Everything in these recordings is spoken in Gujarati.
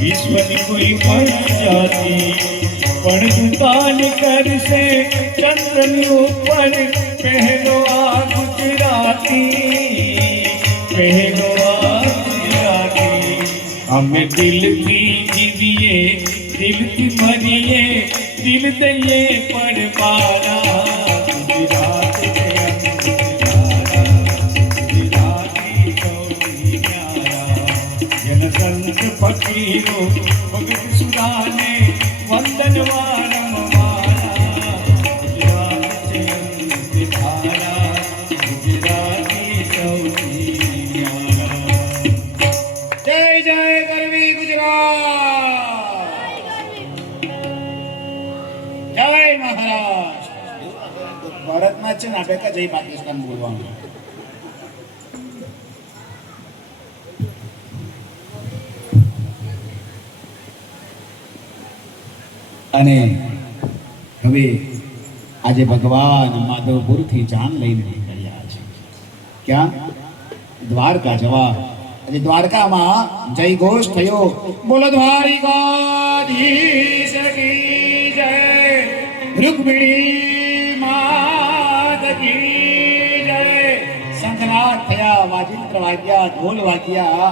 વિશ્વની કોઈ પણ જાતિ પણ દુકાન કરશે ચંદ્રની ઉપર પહેલો આ ગુજરાતી, પહેલો આ ગુજરાતી. અમે દિલથી જીવીએ, દિલથી મરીએ, દિલ દઈએ પણ મારા ગુજરાત છે ગુજરાતી સૌથી ન્યારા. જન સંત ફકીરો ભગત સુદાને વંદન વારંવારા. ગુજરાત છે ધારા, ગુજરાતી સૌથી ન્યારા. જય જય ગરવી ગુજરાત, જય મહારાષ્ટ્ર. ભારતમાં છે ને આપણે કા જય પાકિસ્તાન બોલવાનું. અને હવે આજે ભગવાન માધવપુરથી જાન લઈને નીકળ્યા છે. ક્યાં? દ્વારકા જવા. આજે દ્વારકામાં જય ઘોષ થયો, બોલો દ્વારિકાધીશ કી જય, રૂકમિણી માત કી જય. શંખનાદ થયા, વાજિંત્ર વાગ્યા, ઢોલ વાગ્યા.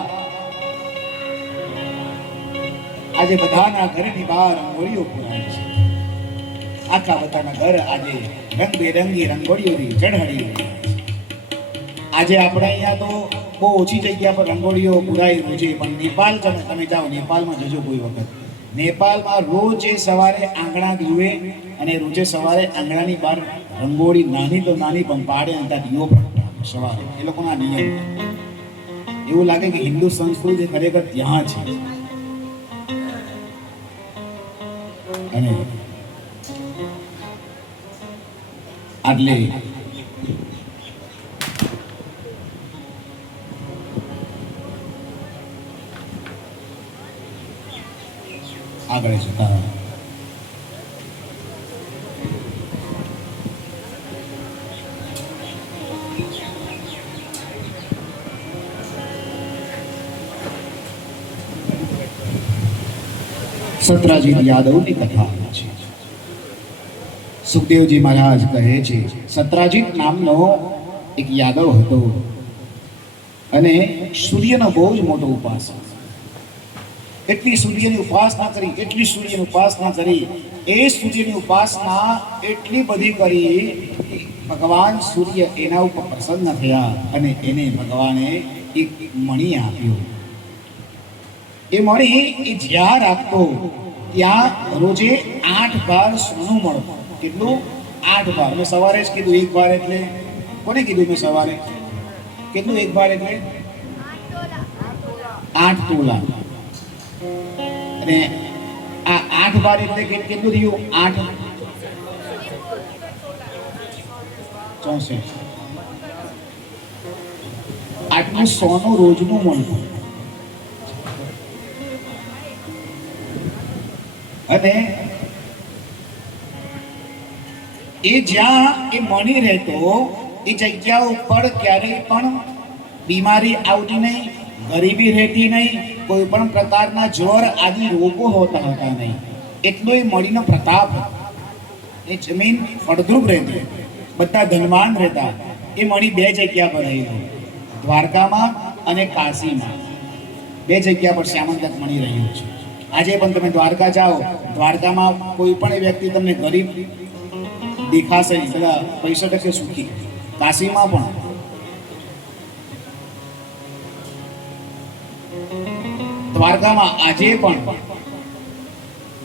આજે બધાના ઘરની બહાર રંગોળીઓ પૂરાય છે. આખા બધાના ઘર આજે રંગબેરંગી રંગોળીઓથી ઝળહળી રહ્યા છે. આજે આપણે અહીંયા તો બહુ ઓછી જગ્યા પર રંગોળીઓ પૂરાઈ રહ્યું છે, પણ નેપાળ તમે જાઓ, નેપાળમાં જજો કોઈ વખત. નેપાળમાં રોજે સવારે આંગણા ધુએ અને રોજે સવારે આંગણાની બહાર રંગોળી નાની તો નાની પણ પાડે અને ત્યાં દીવો પ્રગટાવે સવારે. એ લોકોના નિયમ. એવું લાગે કે હિન્દુ સંસ્કૃતિ ખરેખર ત્યાં છે. અને આટલે આગળ જતા સત્રાજીત યાદવની કથા છે. સુખદેવજી મહારાજ કહે છે, સત્રાજીત નામનો એક યાદવ હતો અને સૂર્યનો બહુ જ મોટો ઉપાસક. એટલી સૂર્યની ઉપાસના કરી, એટલી સૂર્યની ઉપાસના કરી, એ સૂર્યની ઉપાસના એટલી બધી કરી, ભગવાન સૂર્ય એના ઉપર પ્રસન્ન થયા અને એને ભગવાને એક મણી આપ્યો. એ મણી એ જ્યાં રાખતો ત્યાં રોજે 8 બાર સોનું મળતું. કેટલું? 8 બાર. મેં સવારે જ કીધું 1 બાર એટલે કોને કીધું મેં સવારે? કેટલું 1 બાર એટલે? 8 તોલા. અને આ 8 બાર એટલે કેટલું થયું? 8 64. આટલું સોનું રોજનું મળતું. અને એ જ્યાં એ મણી રહેતો એ જગ્યા ઉપર ક્યારેય પણ બીમારી આવતી નહીં, ગરીબી રહેતી નહીં, કોઈ પણ પ્રકારના જ્વર આદિ રોગો હોતા હતા નહીં. એટલો એ મણીનો પ્રતાપ. એ જમીન ફળદ્રુપ રહેતી, બધા ધનવાન રહેતા. એ મણી 2 જગ્યા પર રહેલો, દ્વારકામાં અને કાશીમાં. 2 જગ્યા પર શ્યામંતક મણી રહ્યું છે. આજે પણ તમે દ્વારકા જાઓ, દ્વારકામાં કોઈ પણ વ્યક્તિ તમને ગરીબ દેખાશે, બધા 65% સુખી. કાશીમાં પણ. દ્વારકામાં આજે પણ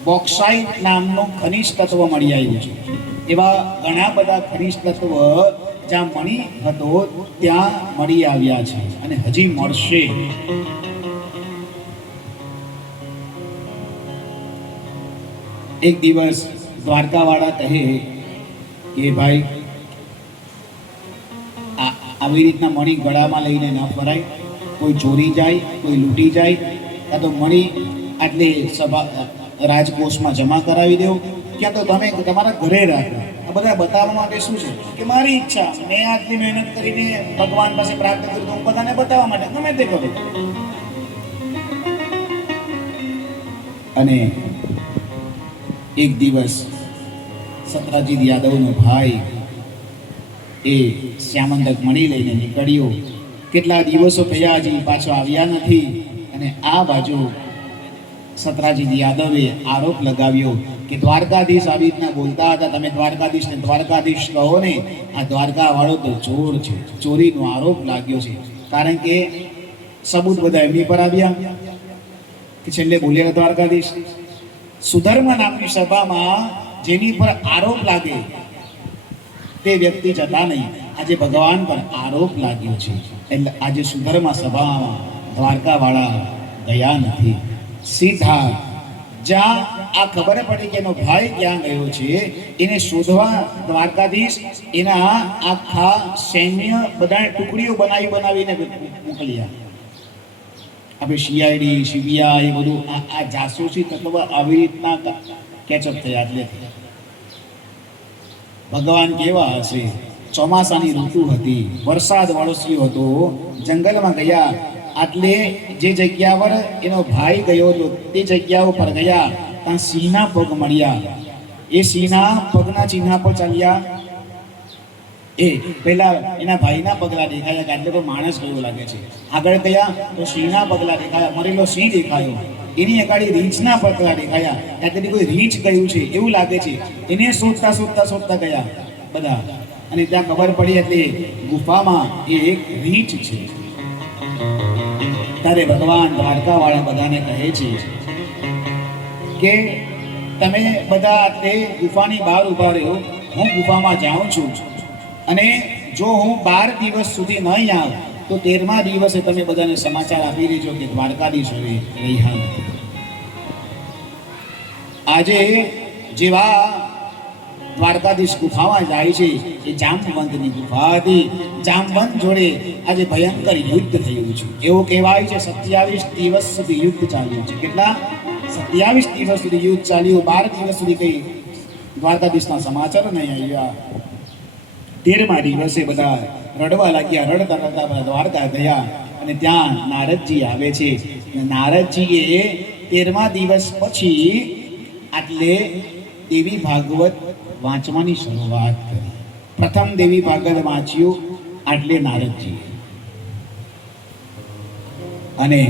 બોક્સાઇટ નામનું ખનિજ તત્વ મળી આવ્યું છે. એવા ઘણા બધા ખનિજ તત્વ જ્યાં મણી હતો ત્યાં મળી આવ્યા છે અને હજી મળશે. એક દિવસ દ્વારકાવાળા કહે કે ભાઈ આવી રીતના મણી ગળામાં લઈને ન ફરાય, કોઈ ચોરી જાય, કોઈ લૂંટી જાય, કાં તો મણી આટલે રાજકોષમાં જમા કરાવી દેવું, ક્યાં તો તમે તમારા ઘરે રાખો. આ બધા બતાવવા માટે શું છે કે મારી ઈચ્છા, મેં આટલી મહેનત કરીને ભગવાન પાસે પ્રાપ્ત કર્યું, હું બધાને બતાવવા માટે ગમે તે કરું. અને એક દિવસ સત્રાજીત યાદવનો ભાઈ એ શ્યામંતક મણી લઈને નીકળ્યો. કેટલા દિવસો થયા હજી પાછો આવ્યા નથી. અને આ બાજુ સત્રાજીત યાદવે આરોપ લગાવ્યો કે દ્વારકાધીશ આવી રીતના બોલતા હતા, તમે દ્વારકાધીશને દ્વારકાધીશ કહો ને, આ દ્વારકા વાળો તો ચોર છે. ચોરીનો આરોપ લાગ્યો છે. કારણ કે સબૂત બધા એમની પર આવ્યા કે છેલ્લે બોલ્યા દ્વારકાધીશ. સુધર્મ નામની સભામાં જેની પર આરોપ લાગે તે વ્યક્તિ જતા નહીં. આજે ભગવાન પર આરોપ લાગ્યો છે એટલે આજે સુધર્મ સભામાં દ્વારકાવાળા ગયા નથી. સીધા જ્યાં આ ખબર પડી કે એનો ભાઈ ક્યાં ગયો છે એને શોધવા દ્વારકાધીશ એના આખા સૈન્ય બધા ટુકડીઓ બનાવીને મોકલ્યા. આપણે CID CBI બધું આ જાસૂસી તત્વ આવી રીતના કેચઅપ થયા. એટલે ભગવાન કેવા હશે? ચોમાસાની ઋતુ હતી, વરસાદ વરસ્યો હતો, જંગલમાં ગયા. આટલે જે જગ્યા પર એનો ભાઈ ગયો હતો તે જગ્યા ઉપર ગયા. ત્યાં સિંહના પગ મળ્યા. એ સિંહના પગના ચિહ્ન પર ચાલ્યા. એ પહેલા એના ભાઈના પગલા દેખાયા કે આટલે કોઈ માણસ ગયો લાગે છે. આગળ ગયા તો સિંહના પગલા દેખાયા, મરેલો સિંહ દેખાયો. એની અગાડી રીંછના પગલા દેખાયા, ત્યાંથી કોઈ રીંછ ગયું છે એવું લાગે છે. એને શોધતા શોધતા શોધતા ગયા બધા. અને ત્યાં ખબર પડી એટલે ગુફામાં એ એક રીંછ છે. ત્યારે ભગવાન દ્વારકાવાળા બધાને કહે છે કે તમે બધા તે ગુફાની બહાર ઉભા રહ્યો, હું ગુફામાં જાઉં છું. અને જો હું 12 દિવસ સુધી નહીં આવું તો 13મા દિવસે તમે બધાને સમાચાર આપી દેજો કે દ્વારકાધીશ હવે રહ્યા નથી. આજે જેવા દ્વારકાધીશ ગુફામાં જાય છે એ જામવંતની ગુફા હતી. જામવંત જોડે આજે ભયંકર યુદ્ધ થયું છે. એવું કહેવાય છે 27 દિવસ સુધી યુદ્ધ ચાલ્યું છે. કેટલા? 27 દિવસ સુધી યુદ્ધ ચાલ્યું. 12 દિવસ સુધી કઈ દ્વારકાધીશના સમાચાર નહીં આવ્યા. 13મા દિવસે બધા રડવા લાગ્યા. રડતા રડતા બધા દ્વારકા ગયા. અને ત્યાં નારદજી આવે છે. નારદજીએ 13મા દિવસ પછી આટલે દેવી ભાગવત વાંચવાની શરૂઆત કરી. પ્રથમ દેવી ભાગવત વાંચ્યું આટલે નારદજી. અને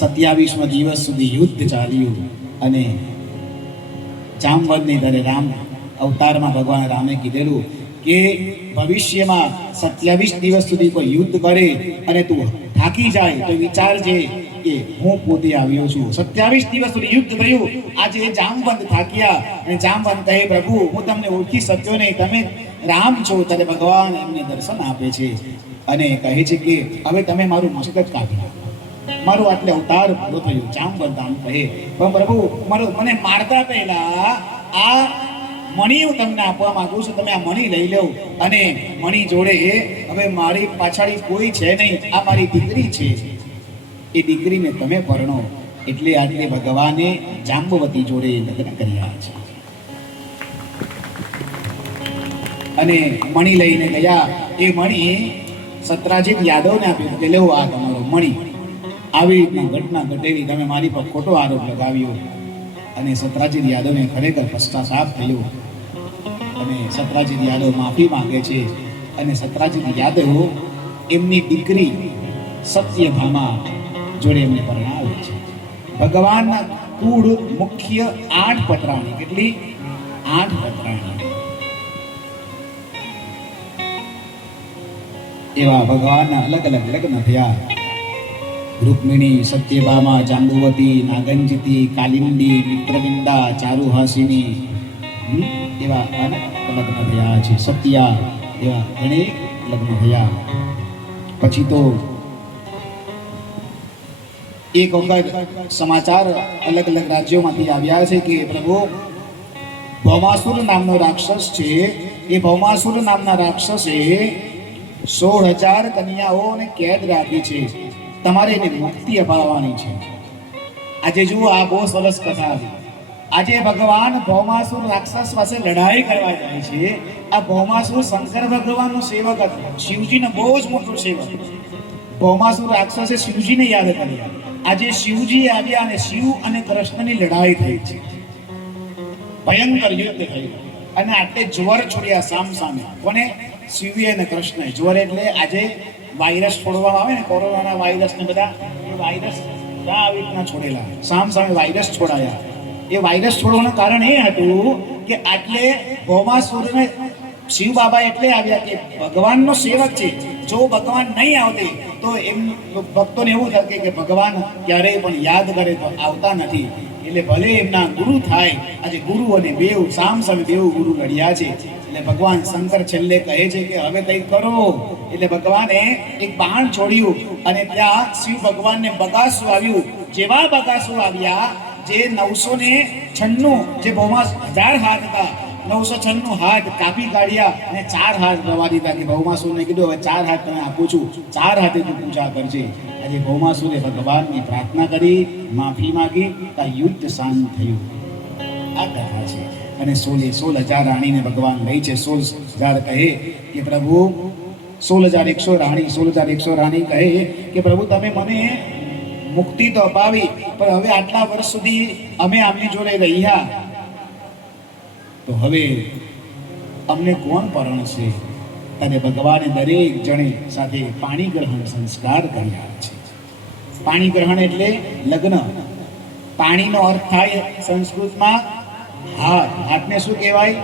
27મા દિવસ સુધી યુદ્ધ ચાલ્યું. અને જામવંતની ઘરે રામ અવતારમાં ભગવાન રામે કીધેલું કે ભવિષ્યમાં 27 દિવસ સુધી કોઈ યુદ્ધ કરે અને તું થાકી જાય તો વિચારજે કે હું પોતે આવ્યો છું. 27 દિવસ સુધી યુદ્ધ થયું. આજે જામવંત થાક્યા અને જામવંત કહે પ્રભુ હું તમને ઓળખી શક્યો નહીં, તમે રામ છો. ત્યારે ભગવાન એમને દર્શન આપે છે અને કહે છે કે હવે તમે મારું મસ્તક કાઢી નાખો, મારું આટલે અવતાર પૂરો થયો. જામવંત આમ કહે પણ પ્રભુ મને મારતા પહેલા આ મણી હું તમને આપવા માંગુ છું, તમે આ મણી લઈ લો. અને મણી જોડે હવે મારી પાછળ કોઈ છે નહીં, આ મારી દીકરી છે, એ દીકરીને તમે પરણો. એટલે આટલે ભગવાને જાંબવતી જોડે લગ્ન કર્યા છે. અને મણી લઈને ગયા. એ મણી સત્રાજીત યાદવને આપ્યું કે લેવો આ તમારો મણી. આવી રીતના ઘટના ઘટેલી, તમે મારી પર ખોટો આરોપ લગાવ્યો. અને સત્રાજીત યાદવને ખરેખર પશ્ચાતાપ થયો. અને સત્રાજીત યાદવ માફી માંગે છે. અને સત્રાજીત યાદવ એમની દીકરી સત્યભામા જોડે એમને પરણાવે છે. ભગવાનના કુળ મુખ્ય 8 પત્રાણી. કેટલી? 8 પત્રાણી. એવા ભગવાનના અલગ અલગ લગ્ન થયા. રૂકમિણી, સત્યભામા, જાંબુવતી, નાગંજિતી, કાલિંદી, મિત્રવિંદા, ચારુહાસિની, એવા અનેક લગ્ન થયા છે. સત્યા, એવા ઘણી લગ્ન થયા. પછી તો એક વખત સમાચાર અલગ અલગ રાજ્યોમાંથી આવ્યા છે કે પ્રભુ ભૌમાસુર નામનો રાક્ષસ છે. એ ભૌમાસુર નામના રાક્ષસે 16,000 કન્યાઓને કેદ રાખી છે. તમારે એને મુક્તિ અપાવવાની છે. આજે જુઓ, આ બહુ સરસ કથા હતી. આજે ભગવાન ભૌમાસુર રાક્ષસ પાસે લડાઈ કરવા જાય છે. આ ભૌમાસુર શંકર ભગવાનનો સેવક હતો, શિવજીનો બહુ જ મોટો સેવક. ભૌમાસુર રાક્ષસે શિવજીને યાદ કર્યા આજે શિવજી આવ્યા અને શિવ અને કૃષ્ણની લડાઈ થઈ છે, ભયંકર યુદ્ધ થયું અને આટલે જ્વર છોડ્યા સામ સામે. કોને? શિવે અને કૃષ્ણએ. જ્વર એટલે આજે વાયરસ છોડવામાં આવે ને, કોરોનાના વાયરસ ને બધા, એ વાયરસ આવી રીતના છોડેલા, સામ સામે વાયરસ છોડાયા. એ વાયરસ છોડવાનું કારણ એ હતું કે આટલે ભૌમાસુરને શિવ બાબા એટલે આવ્યા કે ભગવાનનો સેવક છે, જો ભગવાન નહીં આવતે તો એમ ભક્તોને એવું થશે કે ભગવાન ક્યારેય પણ યાદ કરે તો આવતા નથી. એટલે ભલે એમના ગુરુ થાય, આજે ગુરુ અને બેવ સામ સામે બેવ ગુરુ લડ્યા છે. એટલે ભગવાન શંકર છેલ્લે કહે છે કે હવે કંઈક કરો. એટલે ભગવાને એક બાણ છોડ્યું અને ત્યાં શિવ ભગવાનને બગાસું આવ્યું. જેવા બગાસું આવ્યા, જે 996 જે ભૌમા 1000 હાથ હતા, 996 હાથ કાપી કાઢ્યા અને 4 હાથ રવા દીધા. કે ભૌમાસુરને કીધું હવે 4 હાથ તને આપું છું, 4 હાથે તું પૂજા કરજે. આજે ભૌમાસુરે ભગવાનની પ્રાર્થના કરી, માફી માંગી, આ યુદ્ધ શાંત થયું. આ કથા છે. અને 16,000 રાણીને ભગવાન લઈ છે. 16,000 કહે કે પ્રભુ 16,100 રાણી, 16,100 રાણી કહે કે પ્રભુ તમે મને મુક્તિ તો અપાવી, પણ હવે આટલા વર્ષ સુધી અમે આમની જોડે રહ્યા, તો હવે અમને કોણ પરણશે? અને ભગવાને દરેક જણે સાથે પાણી ગ્રહણ સંસ્કાર કર્યા છે. પાણી ગ્રહણ એટલે લગ્ન. પાણીનો અર્થ થાય સંસ્કૃતમાં હાથ. હાથને શું કહેવાય?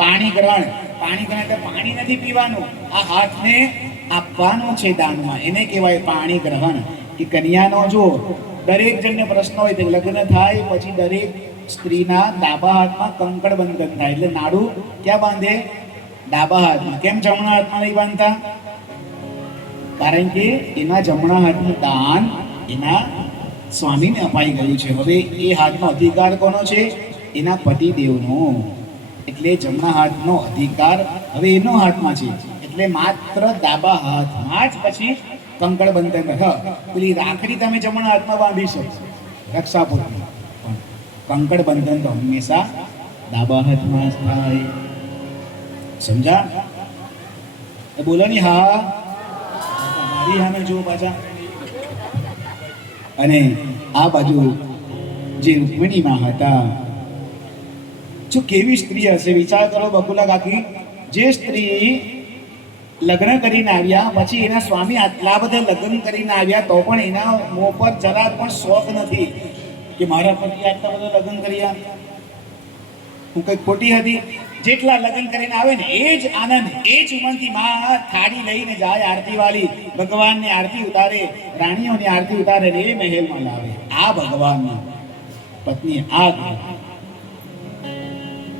પાણી ગ્રહણ. પાણી ગ્રહણ એટલે પાણી નથી પીવાનું, આ હાથને આપવાનું છે દાનમાં, એને કહેવાય પાણી ગ્રહણ. કે કન્યાનો જો દરેક જણને પ્રશ્ન હોય તો લગ્ન થાય પછી દરેક સ્ત્રીના ડાબા હાથમાં કંકણ બંધન થાય. એટલે નાડું ક્યાં બાંધે? ડાબા હાથમાં. કેમ જમણા હાથમાં નહીં બાંધતા? કારણ કે એના જમણા હાથનું દાન એના સ્વામીને અપાઈ ગયું છે. હવે એ હાથનો અધિકાર કોનો છે? એના પતિદેવનો. એટલે જમણા હાથનો અધિકાર હવે એનો હાથમાં છે. એટલે માત્ર ડાબા હાથમાં જ પછી કંકણ બંધન. પેલી રાખડી તમે જમણા હાથમાં બાંધી શકો, રક્ષાપૂર્ણ, પણ કંકણ બંધન તો હંમેશા ડાબા હાથમાં જ થાય. સમજા? બોલો ની હા, મારી સામે જુઓ પાછા. અને આ બાજુ જે રૂકમિણીમાં હતા, જો કેવી સ્ત્રી હશે વિચાર કરો બકુલા કાકી. જે સ્ત્રી લગ્ન કરીને આવ્યા પછી એના સ્વામી આટલા બધા લગ્ન કરીને આવ્યા તો પણ એના મોં પર જરા પણ શોખ નથી કે મારા પતિ આટલા બધા લગ્ન કર્યા, હું કઈ ખોટી હતી? જેટલા લગ્ન કરીને આવે ને એ જ આનંદ, એ જ ઉમંગથી માં થાળી લઈને જાય આરતી વાળી, ભગવાનની આરતી ઉતારે, રાણીઓની આરતી ઉતારે ને એ મહેલમાં લાવે. આ ભગવાનની પત્ની આ.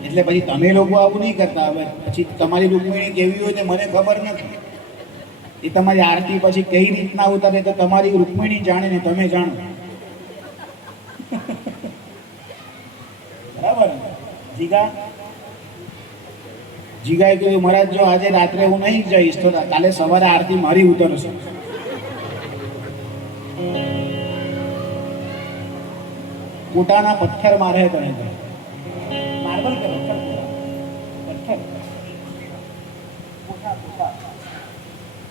એટલે પછી તમે લોકો આવું નહીં કરતા. હવે પછી તમારી રૂકમિણી કેવી હોય તે મને ખબર નથી. એ તમારી આરતી પછી કઈ રીતના ઉતારે તો તમારી રૂકમિણી જાણે ને તમે જાણો. બરાબર? જીગાએ કહ્યું મહારાજ જો આજે રાત્રે હું નહીં જઈશ તો કાલે સવારે આરતી મારી ઉતરશે. કોટાના પથ્થર મારે તમે માર્બલ કે પથ્થર?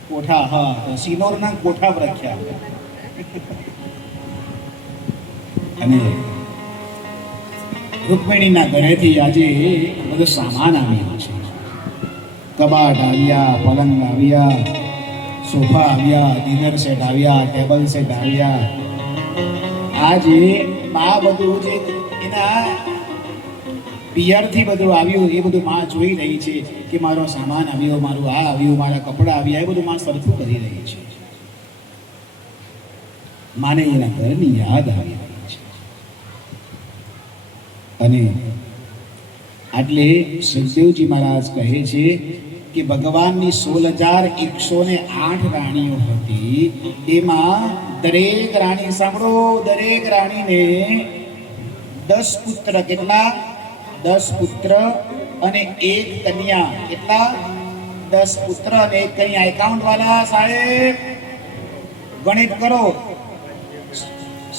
કોઠા. હા, તો સિનોરના કોઠા પ્રખ્યાત. અને રૂકમિણીના ઘરેથી આજે બધો સામાન આવ્યો છે. કબાટ આવ્યા, પલંગ આવ્યા, સોફા આવ્યા, ડિનર સેટ આવ્યા, ટેબલ સેટ આવ્યા. આજે આ બધું જે એના પિયરથી બધું આવ્યું એ બધું માં જોઈ રહી છે કે મારો સામાન આવ્યો, મારું આ આવ્યું, મારા કપડાં આવ્યા, એ બધું માં સરખું કરી રહી છે. માને એના ઘરની યાદ આવી રહી છે. અને આટલે સુખદેવજી મહારાજ કહે છે કે ભગવાનની 16,108 રાણીઓ હતી. એમાં દરેક રાણી, સાંભળો, દરેક રાણીને 10 પુત્ર. કેટલા? 10 પુત્ર અને 1 કન્યા. કેટલા? 10 પુત્ર અને 1 કન્યા. એકાઉન્ટ વાળા સાહેબ ગણિત કરો.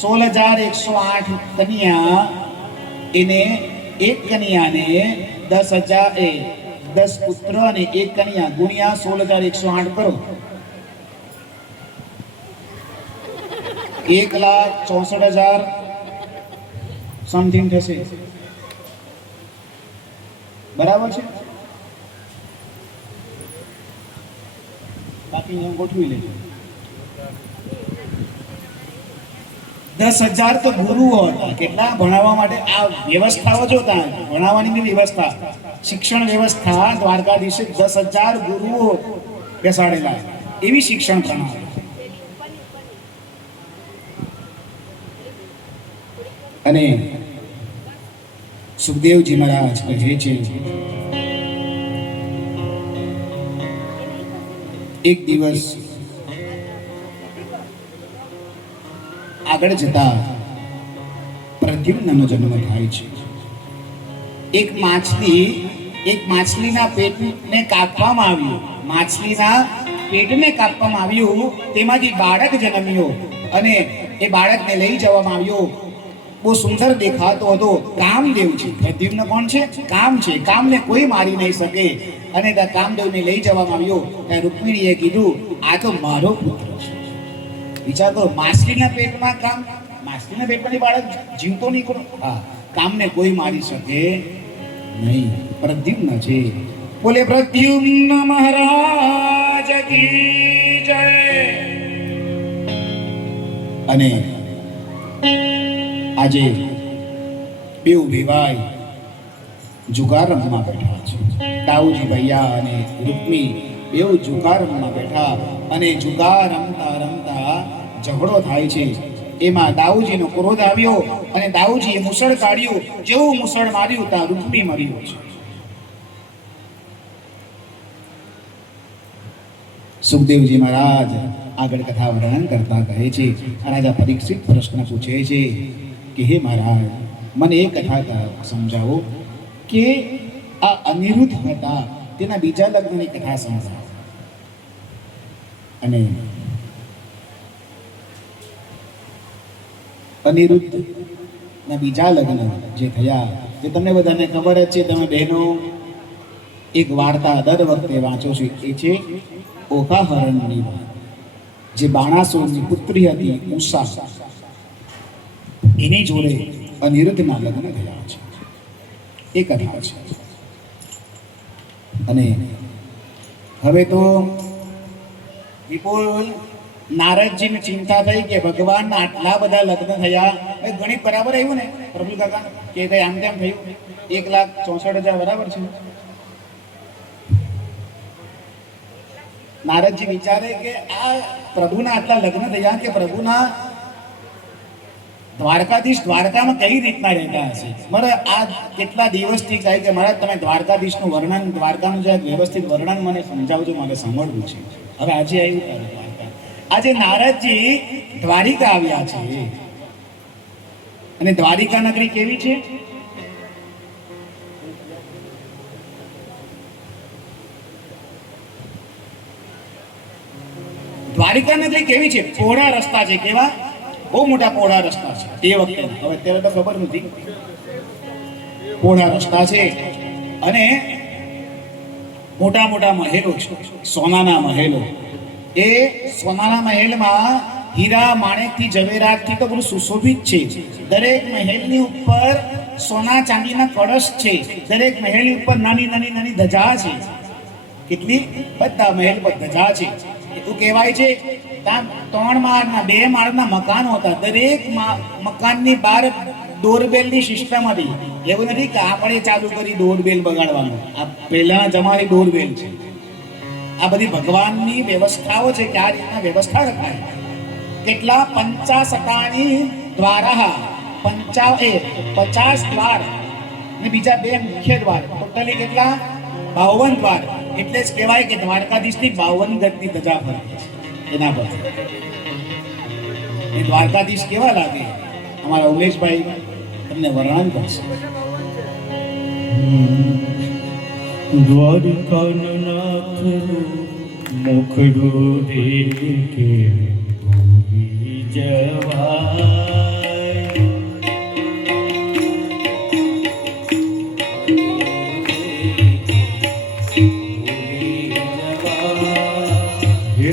16,108 કન્યા, એને 1 કન્યાને 10 પુત્ર અને 1 કન્યા ગુણ્યા 16,108 કરો. 1,64,000 સમથિંગ થશે, બરાબર છે? બાકી અહીંયા ગોઠવી લેજો. 10,000 તો ગુરુઓ હતા. કેટલા ભણાવવા માટે? આ વ્યવસ્થાઓ જોતા, ભણાવવાની બી વ્યવસ્થા, શિક્ષણ વ્યવસ્થા દ્વારકાધીશે 10,000 ગુરુઓ બેસાડેલા, એવી શિક્ષણ પ્રણાલી. અને સુખદેવજી મહારાજ કહે છે, એક દિવસ આગળ જતા પ્રદ્યુમ્નનો જન્મ થાય છે. એક માછલીના પેટને કાપવામાં આવ્યું, માછલીના પેટને કાપવામાં આવ્યું, તેમાંથી બાળક જન્મ્યો અને એ બાળકને લઈ જવામાં આવ્યો. બહુ સુંદર દેખાતો હતો. કામદેવ છે. પ્રદ્યુમ્ન કોણ છે? કામ છે. કામને કોઈ મારી નહીં શકે. અને ત્યાં કામદેવને લઈ જવામાં આવ્યો. ત્યાં રૂકમિણીએ કીધું, આ તો મારો પુત્ર છે. વિચાર કરો, માછલીના પેટમાં કામ, માછલીના પેટમાંથી બાળક જીવતો નહીં કરો. હા, કામને કોઈ મારી શકે નહીં. પ્રદ્યુમ્ન છે. બોલે પ્રદ્યુમ્ન મહારાજ કી જય. અને આજે બેઉ ભાઈ જુગાર રમવા બેઠા છે. તાઉજી ભૈયા અને રૂકમી બેઉ જુગાર રમવા બેઠા અને જુગાર રમતા રમતા ઝઘડો થાય છે. એમાં દાઉજીનો ક્રોધ આવ્યો અને દાઉજીએ મુસળ કાઢ્યું. જેવું મુસળ માર્યું ત્યાં રૂકમી મર્યો છે. સુખદેવજી મહારાજ આગળ કથા વર્ણન કરતા કહે છે, રાજા પરીક્ષિત પ્રશ્ન પૂછે છે કે હે મહારાજ, મને એ કથા સમજાવો કે આ અનિરુદ્ધ હતા તેના બીજા લગ્નની કથા સમજાવો. અને અનિરુદ્ધ ના બીજા લગ્ન જે થયા તે તમને બધાને ખબર જ છે. તમે બહેનો એક વાર્તા દર વખતે વાંચો છો, એ છે ઓકાહરણની વાત. જે બાણાસુરની પુત્રી હતી ઉષા, એની જોડે અનિરુદ્ધના લગ્ન થયા છે. એ કથા છે. અને હવે તો વિપુલ નારદજીને ચિંતા થઈ કે ભગવાનના આટલા બધા લગ્ન થયા. ગણિત બરાબર આવ્યું ને પ્રભુ કાકા? કે કઈ આમ તેમ થયું? 1,64,000 બરાબર છે. નારદજી વિચારે કે આ પ્રભુના આટલા લગ્ન થયા કે પ્રભુના દ્વારકાધીશ દ્વારકામાં કઈ રીતના રહેતા હશે. મારે આ કેટલા દિવસથી કહે કે મારા તમે દ્વારકાધીશનું વર્ણન, દ્વારકાનું જે વ્યવસ્થિત વર્ણન મને સમજાવજો, મારે સાંભળવું છે. હવે આજે આવ્યું દ્વારકા. આજે નારદજી દ્વારિકા આવ્યા છે. અને દ્વારિકા નગરી કેવી છે? દ્વારિકા નગરી કેવી છે? પહોળા રસ્તા છે. કેવા? બહુ મોટા પહોળા રસ્તા છે તે વખતે. હવે અત્યારે તો ખબર નથી. પહોળા રસ્તા છે અને મોટા મોટા મહેલો છે, સોનાના મહેલો. એ સોનાના મહેલમાં હીરા માણેકથી ઝવેરાતથી તો બધું સુશોભિત છે. દરેક મહેલની ઉપર સોના ચાંદીના કળશ છે. દરેક મહેલની ઉપર નાની નાની નાની ધજા છે. કેટલી? બધા મહેલ પર ધજા છે. એવું કહેવાય છે ત્યાં 3 માળના 2 માળના મકાનો હતા. દરેક મકાનની બહાર ડોરબેલની સિસ્ટમ હતી. એવું નથી કે આપણે ચાલુ કરી ડોરબેલ બગાડવાનું. આ પહેલાના જમાની ડોરબેલ છે. આ બધી ભગવાનની વ્યવસ્થાઓ છે કે આ રીતના વ્યવસ્થા રખાય. કેટલા 50 દ્વારા, 50 દ્વાર ને બીજા 2 મુખ્ય દ્વાર, ટોટલી કેટલા? 52 દ્વાર. એટલે જ કહેવાય કે દ્વારકાધીશની 52 ગજની ધજા ફરે છે. એના પર એ દ્વારકાધીશ કેવા લાગે? અમારા ઉમેશભાઈ તમને વર્ણન કરશે. દ્વારકાનાથ મુખડું દેખે ભૂલી જવાય.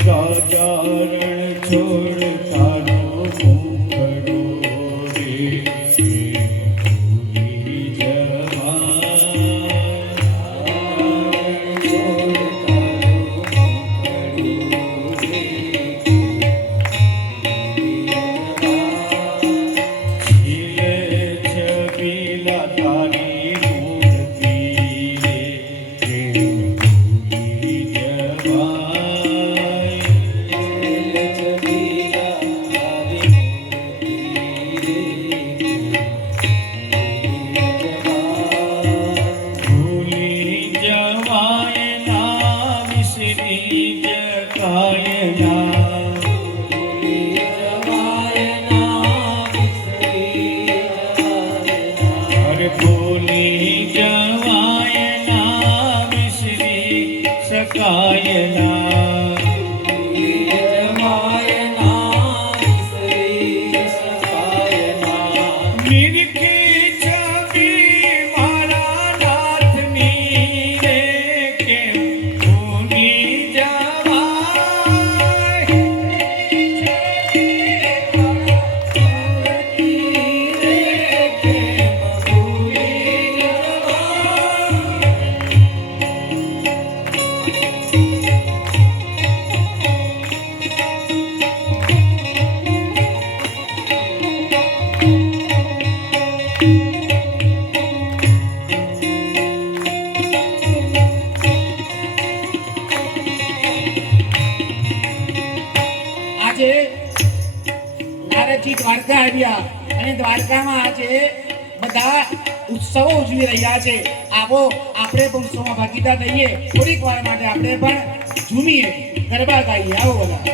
રાજારણ છોડ તારો નિરખી છબી મારા નાથની રે કેમ ભૂલી જવાય આજે નારદજી દ્વારકા આવ્યા અને દ્વારકામાં આજે બધા ઉત્સવો ઉજવી રહ્યા છે. આવો આપણે પણ ઉત્સવમાં ભાગીદાર થઈએ. થોડીક વાર માટે આપણે પણ ઝૂમીએ, ગરબા ગાઈએ. આવો બધા.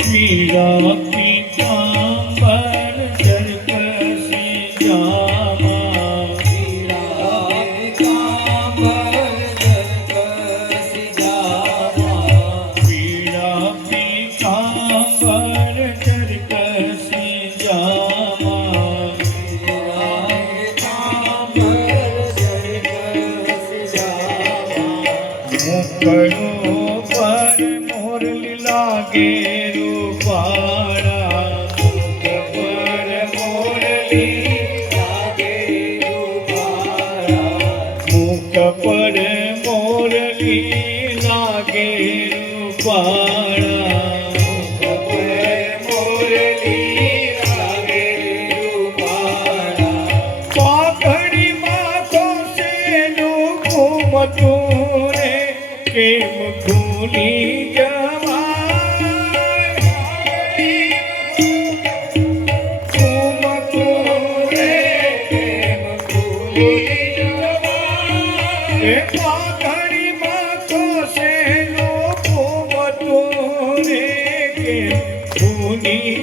પીળા પીતાંબર જરકસી જામા પીળા પીતાંબર જરકસી જામા મુકડો પર મોરલી લાગે રૂપાળા મુક પર મોરલી લાગે રૂપાળા મુક પર મોરલી લાગે રૂપાળા મુક પર મોરલી લાગે રૂપાળા પાઘડીમાં તો શેનું ઘૂમતું રે કેમ ભૂલી પાઘડીમાં તો શેનો ઘૂમતું રે કેમ ભૂલી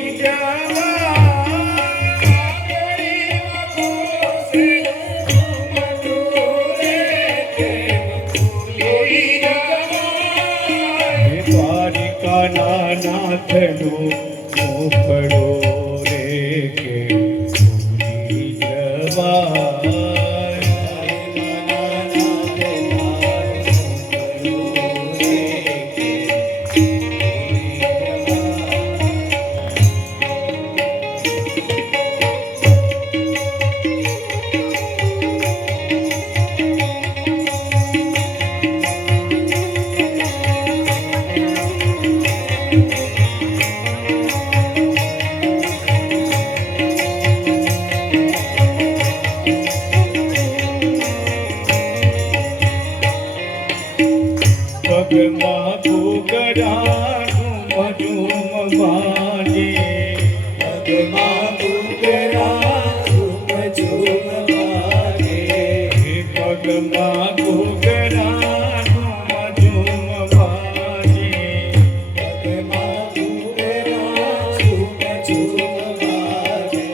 નાથનો મોકળો રે કે ભૂલી પગમાં ઘૂઘરાનું ઝૂમ વાગે પગમાં ઘૂઘરાનું ઝૂમ વાગે પગમાં ઘૂઘરાનું ઝૂમ વાગે પગમાં ઘૂઘરાનું ઝૂમ વાગે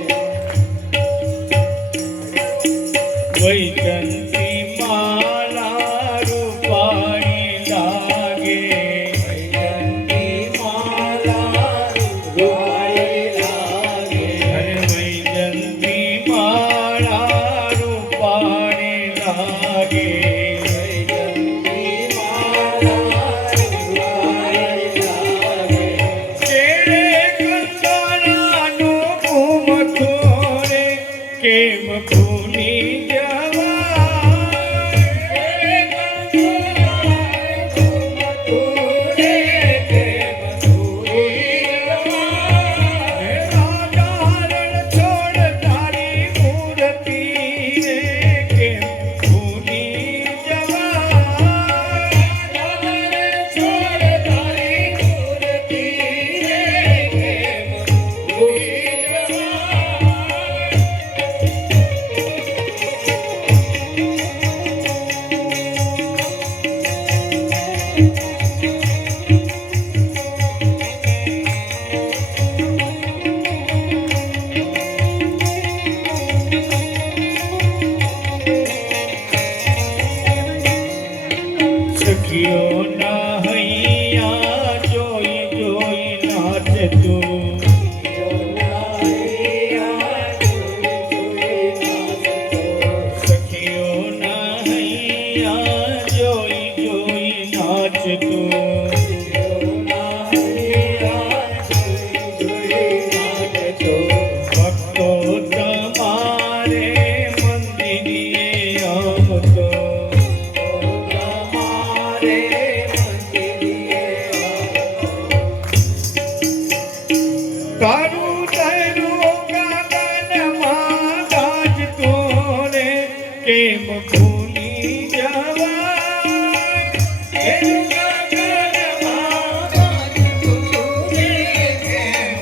વૈજંતી માલા રૂપાળી લાગે વૈજંતી માલા રૂપાળી લાગે અરે વૈજંતી માલા રૂપાળી લાગે વૈજંતી માલા રૂપાળી લાગે કેળે કંકારાનું ઘૂમતું રે કેમ ભૂલી કેમ ભૂલી જવાય એનું ગગનમાં ગાજતું રે કેમ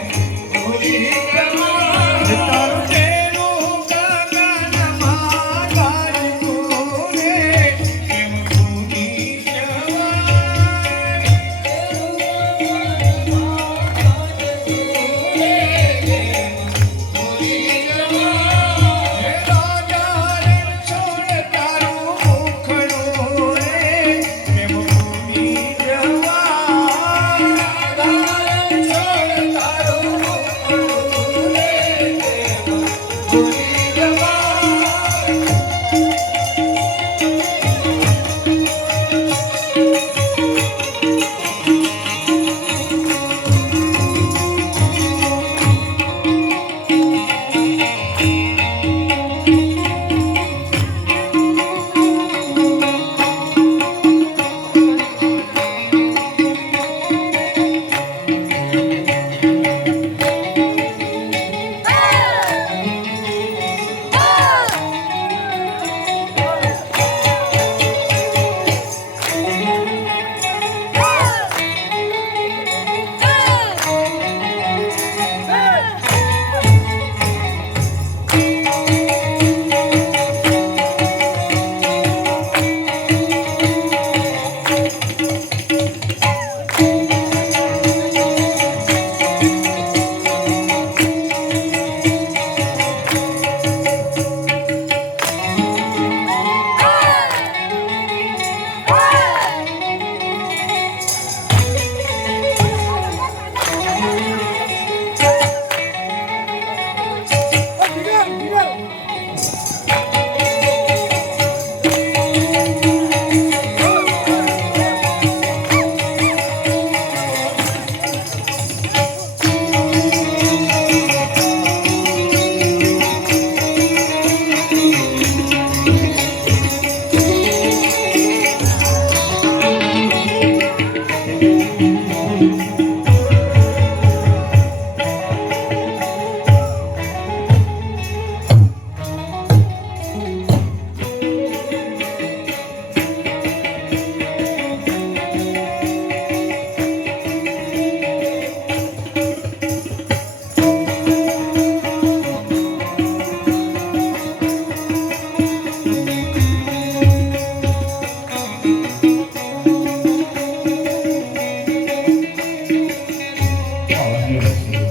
ભૂલી જવાય તારું તેનું ગગનમાં ગાજતું રે કેમ ભૂલી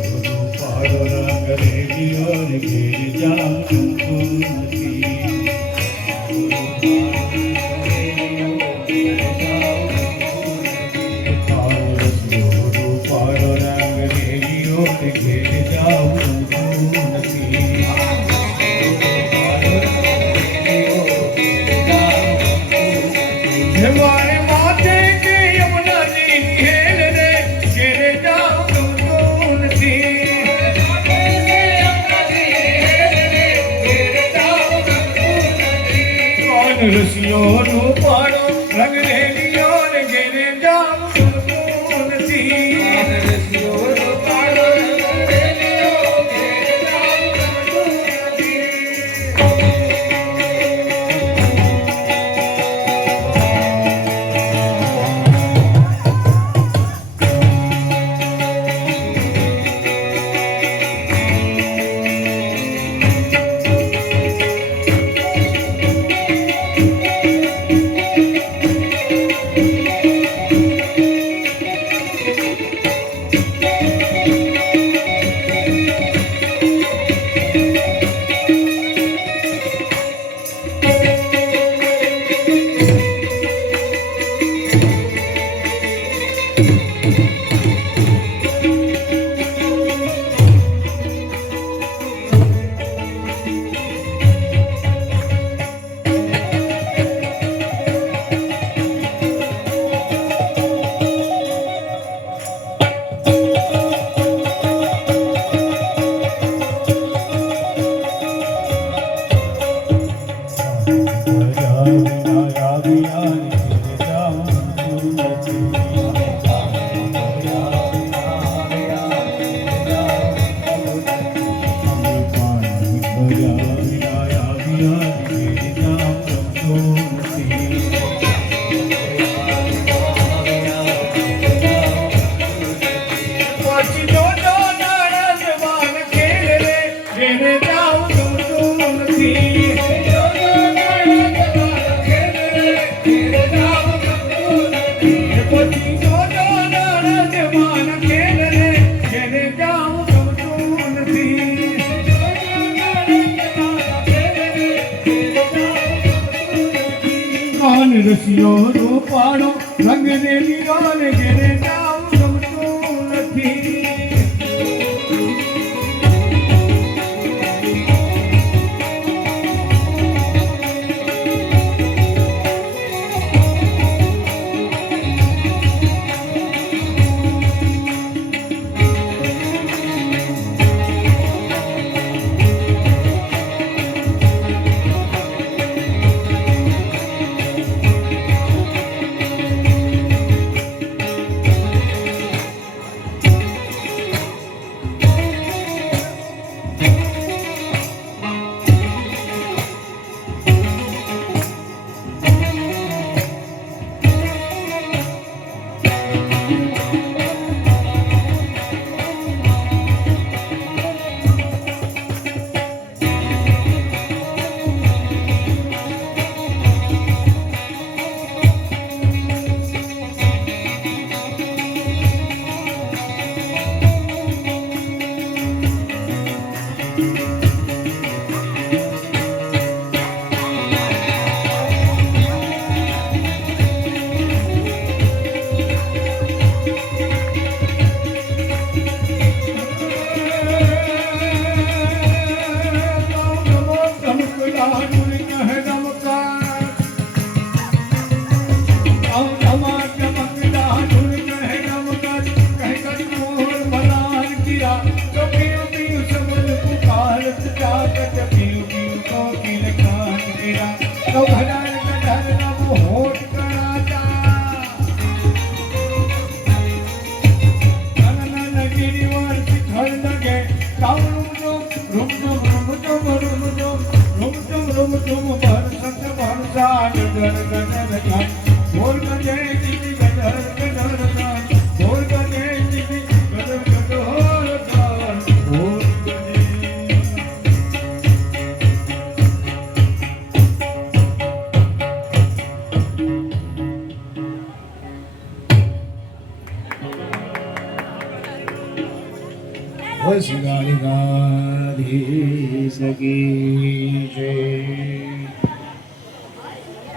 રસિયોનું પાડો રંગ રેલિયો ને ઘેરે જાઉં નથી રસિયોનો પાડો રંગ રેલિયો ઘેરે જાઉં નથી રસિયોનું પાડો રંગ રેલીઓ ને ઘેરે જાવ ગમતું નથી.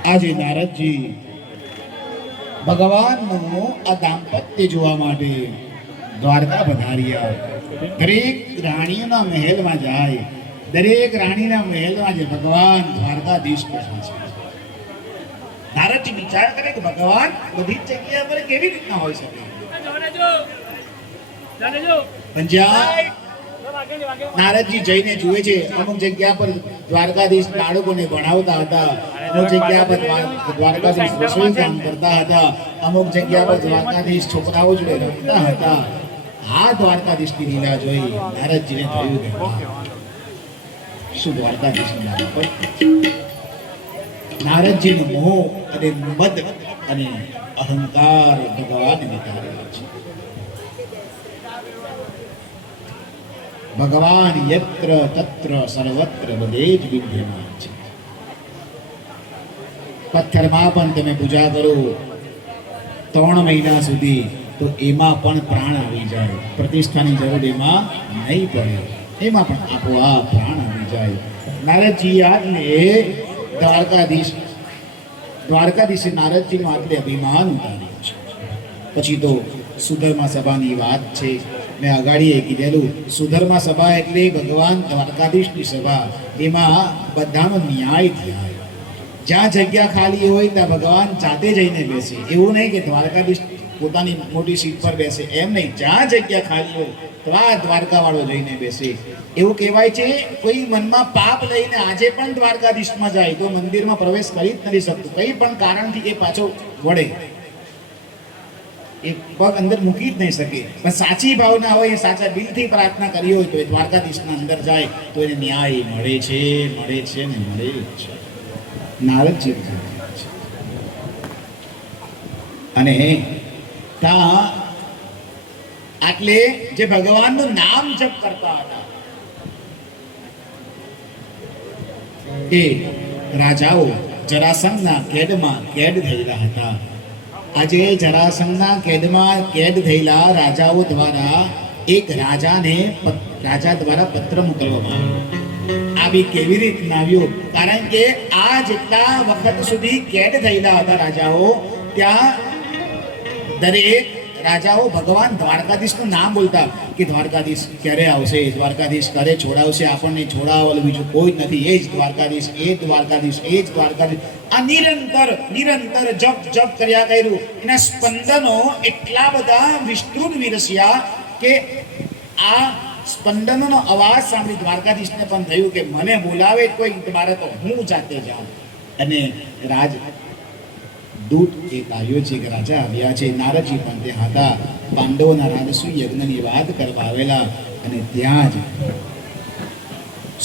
આજે નારદજી ભગવાનનું આ દાંપત્ય જોવા માટે દ્વારકા પધાર્યા. દરેક રાણીઓના મહેલમાં જાય, દરેક રાણીના મહેલમાં જે ભગવાન દ્વારકાધીશ બેઠા છે. નારદજી વિચાર કરે કે ભગવાન બધી જ જગ્યા પર કેવી રીતના હોઈ શકે, પણ જ્યાં નારદજી જઈને જુએ છે અમુક જગ્યા પર દ્વારકાધીશ બાળકોને ભણાવતા હતા, અમુક જગ્યા પર દ્વારકાધીશ રસોઈ કામ કરતા હતા, અમુક જગ્યા પર દ્વારકાધીશ છોકરાઓ જોડે રમતા હતા. આ દ્વારકાધીશની લીલા જોઈ નારદજીને થયું કે શું દ્વારકાધીશની લીલા પર નારદજીનો મોહ અને મદ અને અહંકાર ભગવાન વિતારેલો છે. ભગવાન યત્ર તત્ર સર્વત્ર બધે જ વિદ્યમાન છે. પથ્થરમાં પણ તમે પૂજા કરો 3 મહિના સુધી તો એમાં પણ પ્રાણ આવી જાય. પ્રતિષ્ઠાની જરૂર એમાં નહીં પડે, એમાં પણ આપોઆપ પ્રાણ આવી જાય. નારદજી આટલે દ્વારકાધીશે નારદજીનું આટલે અભિમાન ઉતાર્યું છે. પછી તો સુધર્મા સભાની વાત છે. મેં અગાડીએ કીધેલું સુધર્મા સભા એટલે ભગવાન દ્વારકાધીશની સભા. એમાં બધાનો ન્યાય થાય. જ્યાં જગ્યા ખાલી હોય ત્યાં ભગવાન જાતે જઈને બેસે. એવું નહીં કે દ્વારકાધીશ પોતાની મોટી સીટ પર બેસે, એમ નહીં. જ્યાં જગ્યા ખાલી હોય ત્યાં દ્વારકાવાળો જઈને બેસે. એવું કહેવાય છે કોઈ મનમાં પાપ લઈને આજે પણ દ્વારકાધીશમાં જાય તો મંદિરમાં પ્રવેશ કરી જ નથી શકતું. કંઈ પણ કારણથી એ પાછો વળે, એક પગ અંદર મૂકી જ નહીં શકે. પણ સાચી ભાવના હોય, સાચા દિલથી પ્રાર્થના કરી હોય તો એ દ્વારકાધીશના અંદર જાય તો એને ન્યાય મળે છે ને મળે જ છે. નારદજી અને ત્યાં આટલે જે ભગવાનનું નામ જપ કરતા હતા એ રાજાઓ જરાસંઘના કેદમાં કેદ થયેલા હતા. આજે જરાસંઘના કેદમાં કેદ થયેલા રાજાઓ દ્વારા એક રાજા દ્વારા પત્ર મોકલવામાં આવ્યો. આ બી કેવી રીતના આવ્યું? કારણ કે આ જેટલા વખત સુધી કેદ થયેલા હતા રાજાઓ, ત્યાં દરેક રાજાઓ ભગવાન દ્વારકાધીશનું નામ બોલતા કે દ્વારકાધીશ ક્યારે આવશે, દ્વારકાધીશ ક્યારે છોડાવશે આપણને, છોડાવવાનું બીજું કોઈ જ નથી, એ જ દ્વારકાધીશ, એ જ દ્વારકાધીશ, એ જ દ્વારકાધીશ. આ નિરંતર જપ કર્યા કર્યું. એના સ્પંદનો એટલા બધા વિસ્તૃત વિરસ્યા કે આ સ્પંદનોનો અવાજ સાંભળી દ્વારકાધીશને પણ થયું કે મને બોલાવે કોઈ મારે તો હું જાતે જાઉં. અને રાજ દૂત એક આવ્યો છે કે રાજા આવ્યા છે. નારદજી પણ તે હતા. પાંડવોના રાજસુ યજ્ઞની વાત કરવા આવેલા. અને ત્યાં જ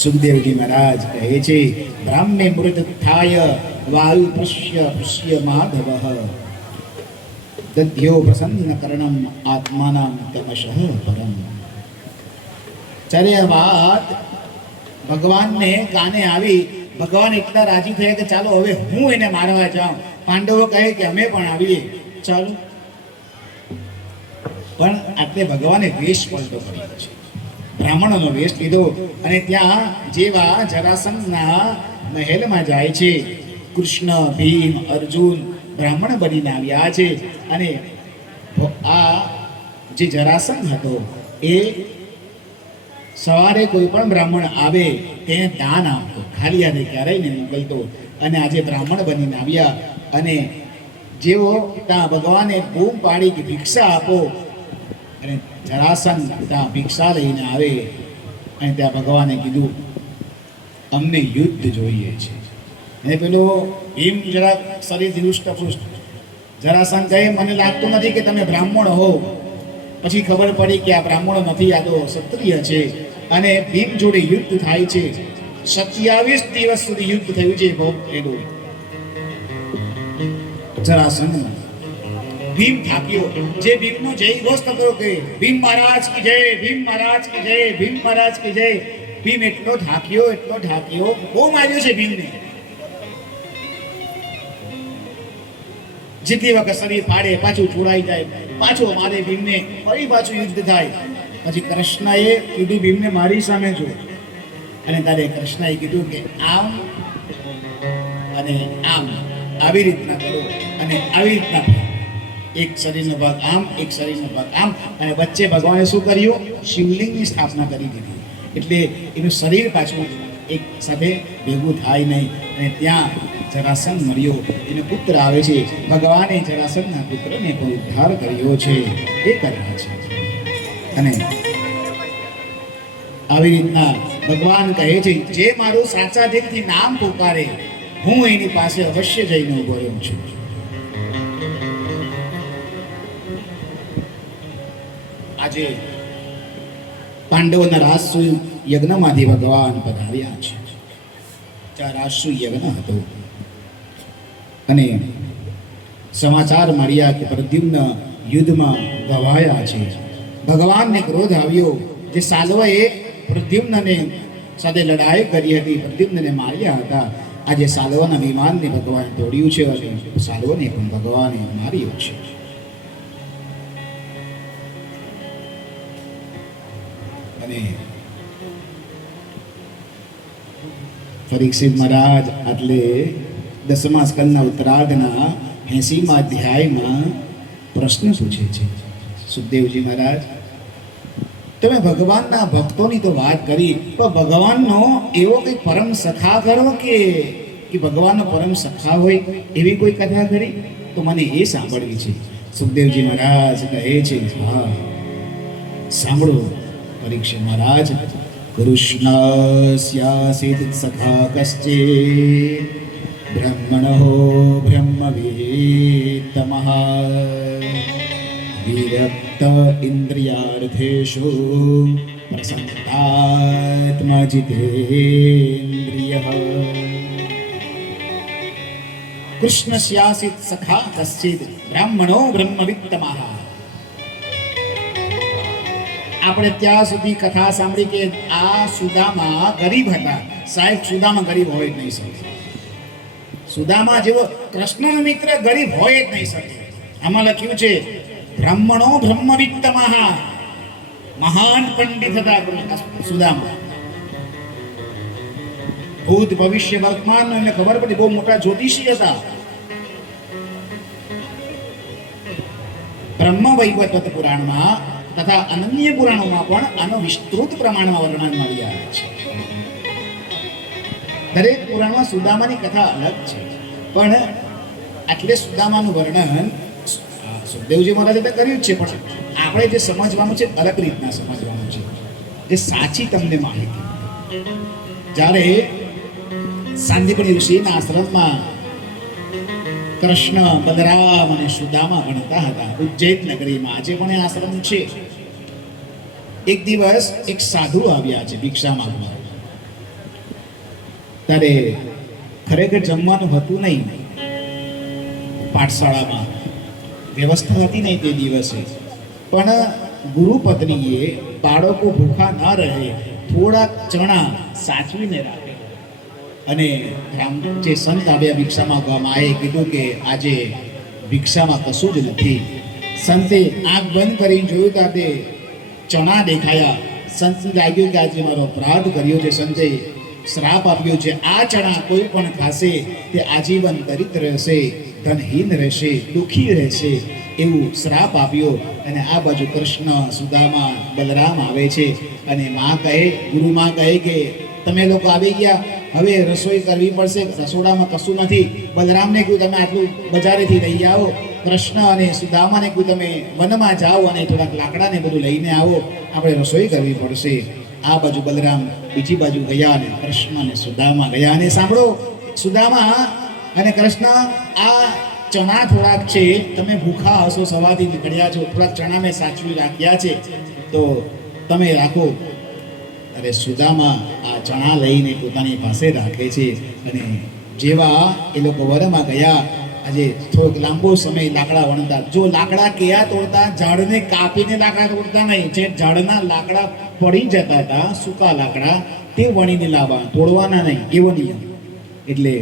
સુખદેવજી મહારાજ કહે છે, બ્રાહ્મે મૃત થાય વાયુ પૃષ્ય માધવ દધ્યો પ્રસન્ન કર્ણમ આત્માનામ તમશઃ પરમ. જ્યારે આ વાત ભગવાનને કાને આવી, ભગવાન એટલા રાજી થયા કે ચાલો હવે હું એને મારવા જાઉં. પાંડવો કહે કે અમે પણ આવીએ, ચાલો. પણ આટલે ભગવાને વેશ પલટો કર્યો છે, બ્રાહ્મણોનો વેશ લીધો. અને ત્યાં જેવા જરાસંઘના મહેલમાં જાય છે, કૃષ્ણ, ભીમ, અર્જુન બ્રાહ્મણ બનીને આવ્યા છે. અને આ જે જરાસંઘ હતો એ સવારે કોઈ પણ બ્રાહ્મણ આવે તેને દાન આપતો, ખાલી હાથે ક્યારેય નહીં મોકલતો. અને આજે બ્રાહ્મણ બનીને આવ્યા. અને જેવો ત્યાં ભગવાને બૂમ પાડી કે ભિક્ષા આપો, અને જરાસંઘ ત્યાં ભિક્ષા લઈને આવે. અને ત્યાં ભગવાને કીધું અમને યુદ્ધ જોઈએ છે. અને પેલો ભીમ જરા શરીરથી હૃષ્ટપુષ્ટ, જરાસંઘ કહે મને લાગતું નથી કે તમે બ્રાહ્મણ હો. પછી ખબર પડી કે આ બ્રાહ્મણો નથી, આ તો ક્ષત્રિય છે. અને ભીમ જોડે યુદ્ધ થાય છે. 27 દિવસ સુધી યુદ્ધ થયું છે. એનું જરાસંઘ ભીમ થાક્યો. જે ભીમનો જય ઘોષ થતો કે ભીમ મહારાજ કી જય, ભીમ મહારાજ કી જય, ભીમ મહારાજ કી જય. ભીમ એટલો ઢાક્યો, બહુ માર્યો છે ભીમને. જેટલી વખત શરીર ફાડે પાછું છોડાઈ જાય, પાછો મારે ભીમને, ફરી પાછું યુદ્ધ થાય. પછી કૃષ્ણએ કીધું ભીમને મારી સામે જો. અને ત્યારે કૃષ્ણએ કીધું કે આમ અને આમ આવી રીતના કરો. અને આવી રીતના એક શરીરનો ભાગ આમ, એક શરીરનો ભાગ આમ. અને વચ્ચે ભગવાને શું કર્યું? શિવલિંગની સ્થાપના કરી દીધી. એટલે એનું શરીર પાછું એક સાથે ભેગું થાય નહીં. અને ત્યાં જરાસંઘ મર્યો. એનો પુત્ર આવે છે. ભગવાને જરાસંઘના પુત્રને પણ ઉદ્ધાર કર્યો છે. એ કર્યા છે. અને આવી રીતના ભગવાન કહે છે જે મારું સાચા દિલથી નામ પુકારે હું એની પાસે અવશ્ય જઈને ઉભો રહ્યો છું. આજે પાંડવોના રાજસુ યજ્ઞમાંથી ભગવાન પધાર્યા છે. ત્યાં રાજસુ યજ્ઞ હતો. અને સમાચાર મળ્યા કે પ્રદ્યુમ્ન યુદ્ધમાં ગવાયા છે. ભગવાનને ક્રોધ આવ્યો. જે સાલ્વએ પ્રદ્યુમ્નને સાથે લડાઈ કરી હતી, પ્રદ્યુમ્નને માર્યા હતા, આજે સાલ્વના વિમાનને ભગવાન તોડ્યું છે. અને સાલ્વને પણ ભગવાને માર્યો છે. અને પરીક્ષિત મહારાજ એટલે 10મા સ્કંદના ઉત્તરાર્ધના 80મા અધ્યાયમાં પ્રશ્ન પૂછે છે. સુખદેવજી મહારાજ તમે ભગવાનના ભક્તોની તો વાત કરી, પણ ભગવાનનો એવો કોઈ પરમ સખા કરો કે ભગવાનનો પરમ સખા હોય એવી કોઈ કથા કરી તો મને એ સાંભળવી છે. સુખદેવજી મહારાજ કહે છે હા સાંભળો પરીક્ષિત મહારાજ. કૃષ્ણસ્યાસીત સખા કશ્ચિત બ્રહ્મણો બ્રહ્મવેત્તમઃ વિરક્ત ઇન્દ્રિયાર્થેષુ પ્રસન્નાત્મા જીતેન્દ્રિયઃ. કૃષ્ણસ્યાસીત સખા કશ્ચિત બ્રાહ્મણો બ્રહ્મવિત્તમઃ. આપણે ત્યાં સુધી કથા સાંભળી કે આ સુદામા ગરીબ હતા. સાહેબ સુદામા ગરીબ હોય જ નહીં શકે. સુદામા જેવો કૃષ્ણનો મિત્ર ગરીબ હોય જ નહીં શકે. આમાં લખ્યું છે બ્રાહ્મણો બ્રહ્મવિત્તમઃ. મહાન પંડિત હતા સુદામા. ભૂત ભવિષ્ય વર્તમાન એમને ખબર પડી. બહુ મોટા જ્યોતિષી હતા. બ્રહ્મ વૈવસ્વત પુરાણમાં તથા અનન્ય પુરાણોમાં પણ આનો વિસ્તૃત પ્રમાણમાં વર્ણન મળી આવે છે. દરેક પુરાણમાં સુદામાની કથા અલગ છે, પણ આટલે સુદામાનું વર્ણન સુખદેવજી મહારાજે તો કર્યું જ છે, પણ આપણે જે સમજવાનું છે અલગ રીતના સમજવાનું છે, જે સાચી તમને માહિતી. જ્યારે સાંદીપની ઋષિના આશ્રમમાં કૃષ્ણ, બલરામ અને સુદામા ભણતા હતા ઉજ્જૈન નગરીમાં. આજે પણ એ આશ્રમ છે. એક દિવસ એક સાધુ આવ્યા છે ભિક્ષા માંગવા. ત્યારે ખરેખર જમવાનું હતું નહીં, પાઠશાળામાં વ્યવસ્થા હતી નહીં તે દિવસે, પણ ગુરુ પત્નીએ બાળકો ભૂખા ન રહે થોડાક ચણા સાચવીને રાખે. અને જે સંત આવ્યા ભિક્ષા માંગવામાં આવે કીધું કે આજે ભિક્ષામાં કશું જ નથી. સંતે આંખ બંધ કરીને જોયું તો તે ચણા દેખાયા. સંત લાગ્યું કે આજે મારો અપરાધ કર્યો છે. સંતે શ્રાપ આપ્યો છે, આ ચણા કોઈ પણ ખાશે તે આજીવન દરિદ્ર રહેશે, ધનહીન રહેશે, દુઃખી રહેશે, એવું શ્રાપ આપ્યો. અને આ બાજુ કૃષ્ણ, સુદામા, બલરામ આવે છે અને માં કહે, ગુરુમાં કહે કે તમે લોકો આવી ગયા, હવે રસોઈ કરવી પડશે, રસોડામાં કશું નથી. બલરામને કહ્યું તમે આટલું બજારેથી લઈ આવો. કૃષ્ણ અને સુદામાને કહ્યું તમે વનમાં જાઓ અને થોડાક લાકડાને બધું લઈને આવો, આપણે રસોઈ કરવી પડશે. આ બાજુ બલરામ બીજી બાજુ ગયા અને કૃષ્ણ અને સુદામા ગયા. અને સાંભળો, સુદામા અને કૃષ્ણ, આ ચણા થોડાક છે, તમે ભૂખા હશો, સવારથી નીકળ્યા છો, થોડાક ચણા મેં સાચવી રાખ્યા છે, તો તમે રાખો. અરે સુદામા આ ચણા લઈને પોતાની પાસે રાખે છે. અને જેવા એ લોકો વનમાં ગયા, આજે થોડોક લાંબો સમય લાકડા વણતા. જો લાકડા કયા તોડતા, ઝાડને કાપીને લાકડા તોડતા નહીં, જે ઝાડના લાકડા પડી જતા હતા, સૂકા લાકડા, તે વણીને લાવવા, તોડવાના નહીં, એવો નિયમ. એટલે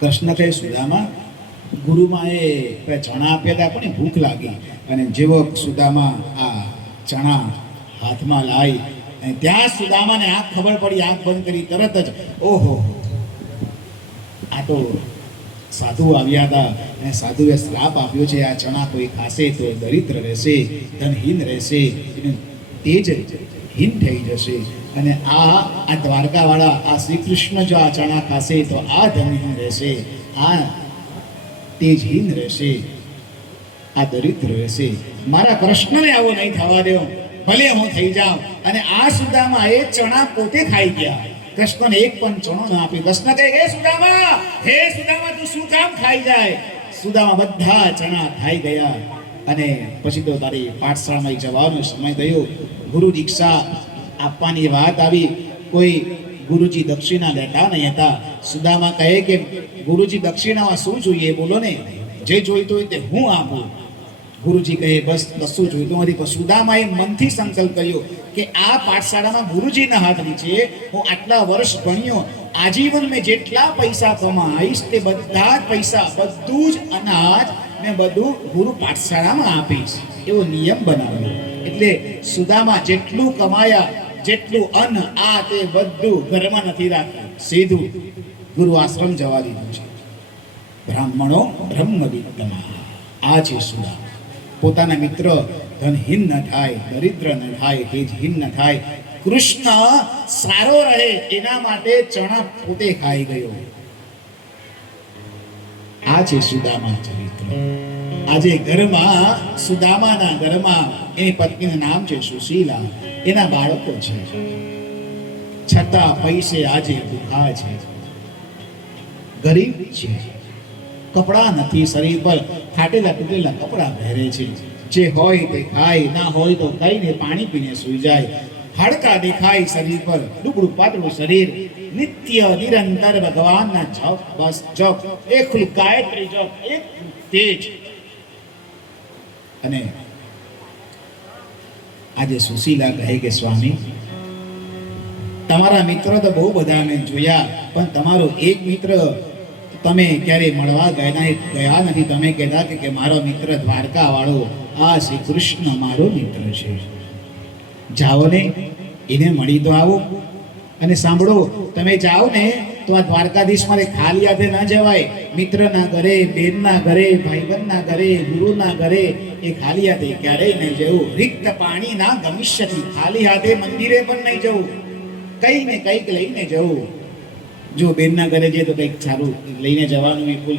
કૃષ્ણ કહે, સુદામા, ગુરુમાએ ચણા આપ્યા હતા પણ ભૂખ લાગી. અને જેવો સુદામા આ ચણા હાથમાં લાવી, અને ત્યાં સુદામાને આંખ ખબર પડી, આંખ બંધ કરી તરત જ, ઓહો, આ તો સાધુ આવ્યા હતા અને સાધુએ શ્રાપ આપ્યો છે, આ ચણા કોઈ ખાશે તો દરિદ્ર રહેશે, ધનહીન રહેશે, તેજ હીન થઈ જશે. અને આ દ્વારકાવાળા આ શ્રી કૃષ્ણ જો આ ચણા ખાશે તો આ ધનહીન રહેશે, આ તેજહીન રહેશે, આ દરિદ્ર રહેશે. મારા કૃષ્ણને આવો નહીં થવા દો, ભલે હું થઈ જાઉં. અને આ સુદામા એ ચણા પોતે ખાઈ ગયા. કૃષ્ણને એક પણ ચણો ના આપ્યો. કૃષ્ણ કહે, હે સુદામા તું શું કામ ખાઈ જાય? સુદામા બધા ચણા ખાઈ ગયા. અને પછી તો તારી પાઠશાળામાં જવાનો સમય થયો. ગુરુ દીક્ષા આપવાની વાત આવી. કોઈ ગુરુજી દક્ષિણા લેતા નહીં હતા. સુદામા કહે કે ગુરુજી દક્ષિણામાં શું જોઈએ બોલો ને, જે જોઈતું હોય તે હું આપું. ગુરુજી કહે બસ કશું જોઈતું નથી. પણ સુદામાએ મનથી સંકલ્પ કર્યો કે આ પાઠશાળામાં ગુરુજીના હાથ નીચે હું આટલા વર્ષ ભણ્યો, આજીવન મેં જેટલા પૈસા કમાઈશ તે બધા જ પૈસા, બધું જ અનાજ મેં બધું ગુરુ પાઠશાળામાં આપીશ, એવો નિયમ બનાવ્યો. એટલે સુદામા જેટલું કમાયા, જેટલું અન્ન આ તે બધું ઘરમાં નથી રાખ્યું, સીધું ગુરુ આશ્રમ જવા દીધું છે. બ્રાહ્મણો બ્રહ્મવિદ્તમા, આ છે સુદામા. પોતાના મિત્ર ધનહીન ન થાય, દરિદ્ર ન થાય, તેજહીન ન થાય, કૃષ્ણ સારો રહે એના માટે ચણા પોતે ખાઈ ગયો. આ છે સુદામા ચરિત્ર. આજે ઘરમાં, સુદામાના ઘરમાં એની પત્નીનું નામ છે સુશીલા, એના બાળકો છે, છતાં પૈસે આજે ભૂખા છે, ગરીબ છે, કપડા નથી, શરીર પર ફાટેલા તૂટેલા કપડા પહેરે છે. જે હોય તે ખાય, ના હોય તો ખાઈને પાણી પીને સૂઈ જાય. હાડકા દેખાય શરીર પર, ડુબડું પાતળું શરીર, નિત્ય નિરંતર ભગવાનના જપ, બસ જપ, એકલું ગાયત્રી જપ, એક તેજ. અને આજે સુશીલા કહે કે સ્વામી, તમારા મિત્ર તો બહુ બધા મેં જોયા, પણ તમારો એક મિત્ર તમે ક્યારે મળવા ગયા નથી. તમે કહેતા કે મારો મિત્ર દ્વારકા વાળો આ શ્રી કૃષ્ણ મારો મિત્ર છે, જાઓ ને એને મળી તો આવો. અને સાંભળો, તમે જાઓ ને તો આ દ્વારકાધીશ મારે ખાલી હાથે ના જવાય. મિત્રના ઘરે, બેનના ઘરે, ભાઈબંધના ઘરે, ગુરુના ઘરે એ ખાલી હાથે ક્યારેય નહીં જવું. રિક્ત પાણી ના ગમિષ્યતિ, ખાલી હાથે મંદિરે પણ નહીં જવું. કંઈ ને કંઈક લઈને જવું. જો બેનના ઘરે જઈએ તો કંઈક સારું લઈને જવાનું, વિપુલ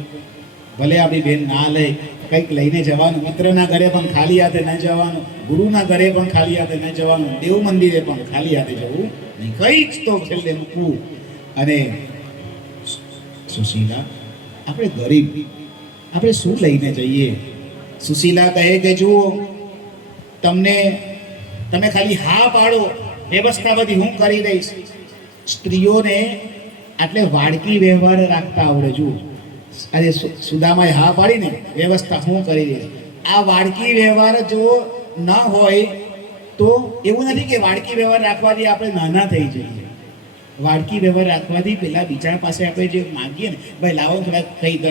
ભલે આપણી બેન ના લે, કંઈક લઈને જવાનું. મિત્રના ઘરે પણ ખાલી હાથે ન જવાનું, ગુરુના ઘરે પણ ખાલી હાથે ન જવાનું, દેવ મંદિરે પણ ખાલી હાથે જવું નહીં. કંઈક તો છેલ્લે મૂકવું. અને સુશીલા, આપણે ગરીબ, આપણે શું લઈને જઈએ? સુશીલા કહે કે જુઓ, તમે ખાલી હા પાડો, વ્યવસ્થા બધી હું કરી દઈશ. સ્ત્રીઓને આટલે વાડકી વ્યવહાર રાખતા આવડે. જુઓ, આજે સુદામાએ હા પાડીને વ્યવસ્થા હું કરી દઈશ. આ વાડકી વ્યવહાર જો ન હોય તો એવું નથી કે વાડકી વ્યવહાર રાખવાથી આપણે નાના થઈ જઈએ. વાડકી વ્યવહાર રાખવાથી પેલા બીજા પાસે આપણે જે માગીએ ને, ભાઈ લાવો થોડાક કંઈક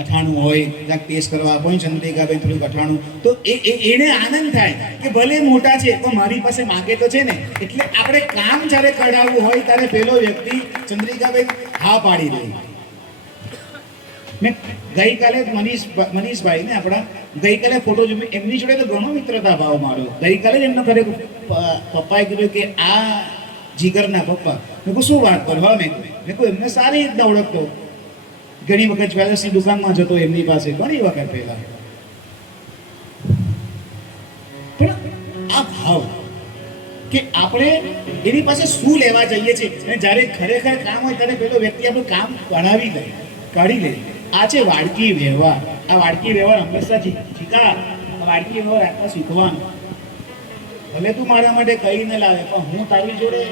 અઠાણું હોય, કંઈક ટેસ્ટ કરવા આપો ને ચંદ્રિકાબેન થોડુંક અઠાણું, તો એને આનંદ થાય કે ભલે મોટા છે પણ મારી પાસે માગે તો છે ને. એટલે આપણે કામ જ્યારે કઢાવવું હોય ત્યારે પેલો વ્યક્તિ ચંદ્રિકાબેન હા પાડી દે. મેં ગઈકાલે મનીષભાઈ ને આપણા ગઈકાલે ફોટો જોઈ, એમની જોડે તો ઘણો મિત્રતા ભાવ મારો. ગઈકાલે જ એમના ઘરે પપ્પાએ કીધું કે આ જીગરના પપ્પા. મેં કહું શું વાત કરવા? મેં કહું એમને સારી રીતના ઓળખતો, ઘણી વખત જ્વેલર્સની દુકાનમાં જતો એમની પાસે, ઘણી વખત પહેલા. પણ આ ભાવ કે આપણે એની પાસે શું લેવા જઈએ છીએ, અને જ્યારે ખરેખર કામ હોય ત્યારે પેલો વ્યક્તિ આપણું કામ કાઢી લે. આ છે વાડકી વ્યવહાર. આ વાડકી વ્યવહાર હંમેશા શીખા. આ વાડકી વ્યવહાર રાખવા શીખવાનું. ભલે તું મારા માટે કઈ ન લાવે પણ હું તારી જોડે,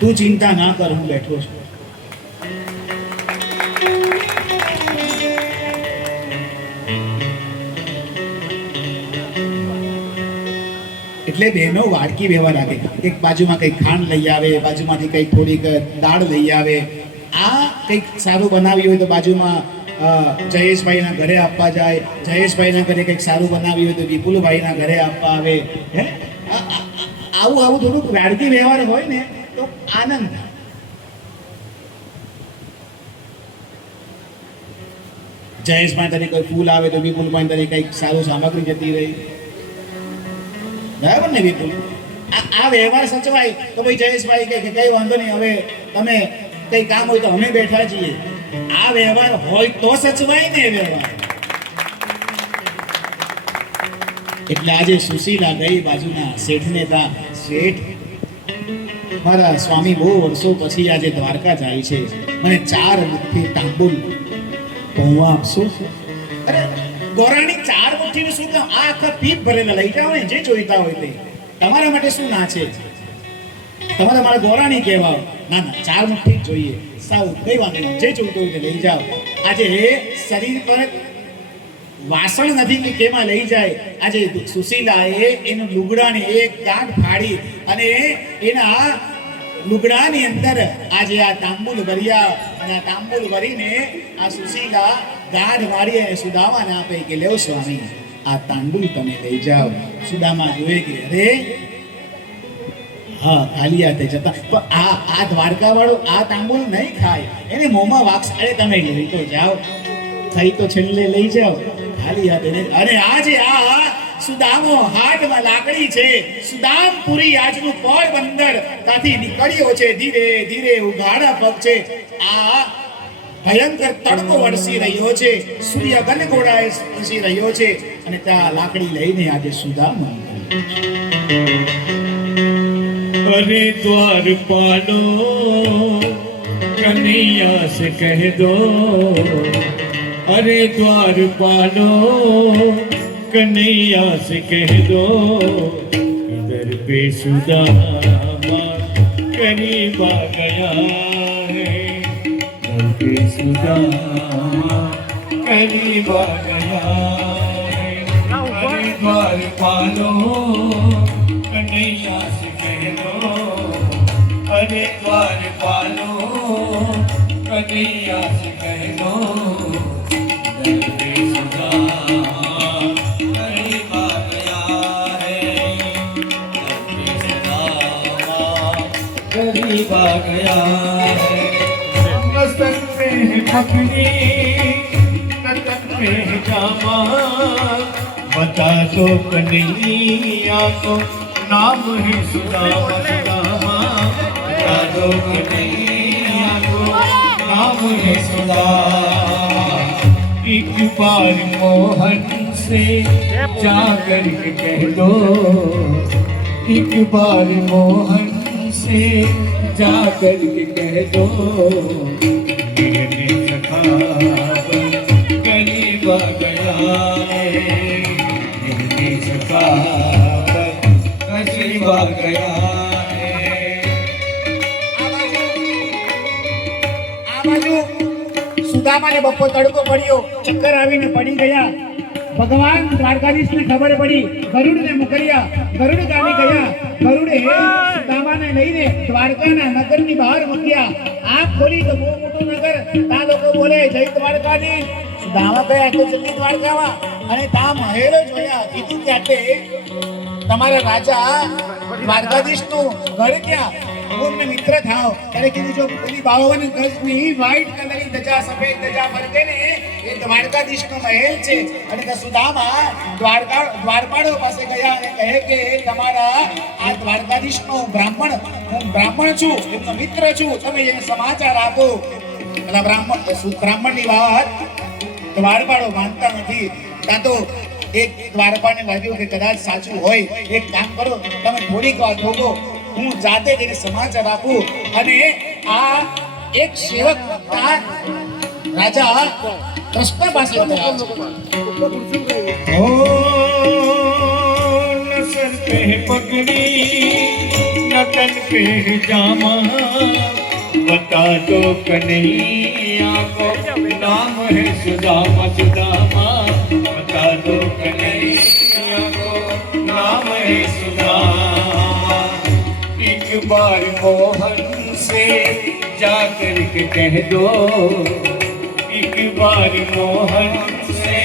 તું ચિંતા ના કર, હું બેઠો છું. એટલે બહેનો વાડકી વ્યવહાર રાખે. એક બાજુમાં કંઈક ખાંડ લઈ આવે, બાજુમાંથી કંઈક થોડીક દાળ લઈ આવે. આ કંઈક સારું બનાવ્યું હોય તો બાજુમાં જયેશભાઈના ઘરે આપવા જાય, જયેશભાઈના ઘરે કંઈક સારું બનાવ્યું હોય તો વિપુલભાઈના ઘરે આપવા આવે. હે, આવું થોડુંક વાડકી વ્યવહાર હોય ને તો આનંદ. જયેશભાઈ તરીકે કોઈ ફૂલ આવે તો વિપુલભાઈ તરીકે કંઈક સારું સામગ્રી જતી રહી. બરાબર ને વિપુલ? આ વ્યવહાર સચવાય તો ભાઈ જયેશભાઈ કે કઈ વાંધો નહીં, હવે તમે કઈ કામ હોય તો અમે બેઠા છીએ. આ વ્યવહાર હોય તો સચવાય ને વ્યવહાર. એટલે આજે સુશીલા ગઈ બાજુના શેઠને તા. શેઠ, મારા સ્વામી બહુ વર્ષો પછી આજે દ્વારકા જાય છે, મને 4 મુઠ્ઠી તાંબુલ પૌવા આપશો? અરે ગોરાણી 4 મુઠ્ઠીનું શું કામ? આ આખા પીપ ભરેલા લઈ જાઓ ને, જે જોઈતા હોય તે. તમારા માટે શું ના છે? તમારે મારા ગોરાણી કહેવા? ના, 4 મુઠ્ઠી જ જોઈએ. સારું, કઈ વાંધો નહીં, જે જોઈતું હોય તે લઈ જાઓ. આજે શરીર પર વાસણ નથી કે કેમાં લઈ જાય. આજે સુશીલાએ એનું લુગડાને એક ગાંઠ ફાડી અને એના લુગડાની અંદર આજે આ તાંબુલ ભર્યા. અને આ તાંબુલ ભરીને આ સુશીલા ગાંઠ મારી અને સુદામાને આપે કે લેવ સ્વામી, આ તાંબુલ તમે લઈ જાઓ. સુદામા જોવે કે અરે હા, ખાલી હાથે જતા પણ આ દ્વારકા વાળો આ તાંબુલ નહીં ખાય, એને મોંમાં વાગશે. અરે તમે લઈ તો જાઓ, ખાઈ તો છેલ્લે લઈ જાઓ, ખાલી હાથે નહીં. અને આજે આ સુદામો હાથમાં લાકડી છે. સુદામપુરી આજનું પોરબંદર ત્યાંથી નીકળ્યો છે. ધીરે ધીરે ઉઘાડા પગ છે. આ ભયંકર તડકો વરસી રહ્યો છે, સૂર્ય ગનગોળાએ વરસી રહ્યો છે, અને ત્યાં લાકડી લઈને આજે સુદામા. अरे द्वारपालो कन्हैया से कह दो, अरे द्वारपालो कन्हैया से कह दो, इधर पे सुदामा करीब आ गया है, इधर पे सुदामा करीब आ गया है। अरे द्वारपालो कन्हैया से कह दो, अरे द्वारपालो कन्हैया से कह दो, इधर पे सुदामा करीब आ गया है, इधर पे गरीबा गया मस्तक पे है पगड़ी नतन पे है जामा बता दो कन्हैया को नाम है सुदामा सुदामा बता दो कन्हैया को नाम है सुदामा एक बार मोहन से जाकर के कह दो एक बार मोहन से जाकर के कह दो मेरे सखा गरीबा गया है मेरे सखा गरीबा गया है આ બાજુ સુદામાને બપોર તડકો પડ્યો, ચક્કર આવીને પડી ગયા. ભગવાન દ્વારકાધીશને ખબર પડી, ગરુડને મોકલ્યા. ગરુડ ગામી ગયા. ગરુડે સુદામાને લઈને દ્વારકાના નગરની બહાર મૂક્યા. આંખ ખોલી તો બહુ મોટું નગર. ત્યાં લોકો બોલે જય દ્વારકાધીશ. સુદામા ગયા તો જલ્દી દ્વારકામાં અને ત્યાં મહેલો જોયા. કીધું કે આટલે તમારા રાજા દ્વારકાધીશનું ઘર ક્યાં? હું મિત્ર થાવ ત્યારે કીધું જો પેલી 52 ગજની વ્હાઈટ કલરની ધજા સફેદ ધજા ફરકે ને એ દ્વારકાધીશનો મહેલ છે. અને તે સુદામા દ્વારપાળો પાસે ગયા અને કહે કે તમારા આ દ્વારકાધીશનો હું બ્રાહ્મણ છું, એમનો મિત્ર છું, તમે એને સમાચાર આપો. અને બ્રાહ્મણની વાત દ્વારપાળો માનતા નથી. ત્યાં તો એક દ્વારપાળને લાગ્યું કે કદાચ સાચું હોય. એક કામ કરો, તમે થોડીક વાર ભોગો, હું જાતે જઈને સમાચાર આપું. અને આ એક સેવક રાજા કૃષ્ણ પાસે ગયા છે. ओ नसर पे है पगड़ी नतन पे है जामा बता दो कन्हैया को नाम है सुदामा सुदामा बता दो कन्हैया को नाम है सुदामा एक बार मोहन से जाकर के कह दो एक बार मोहन से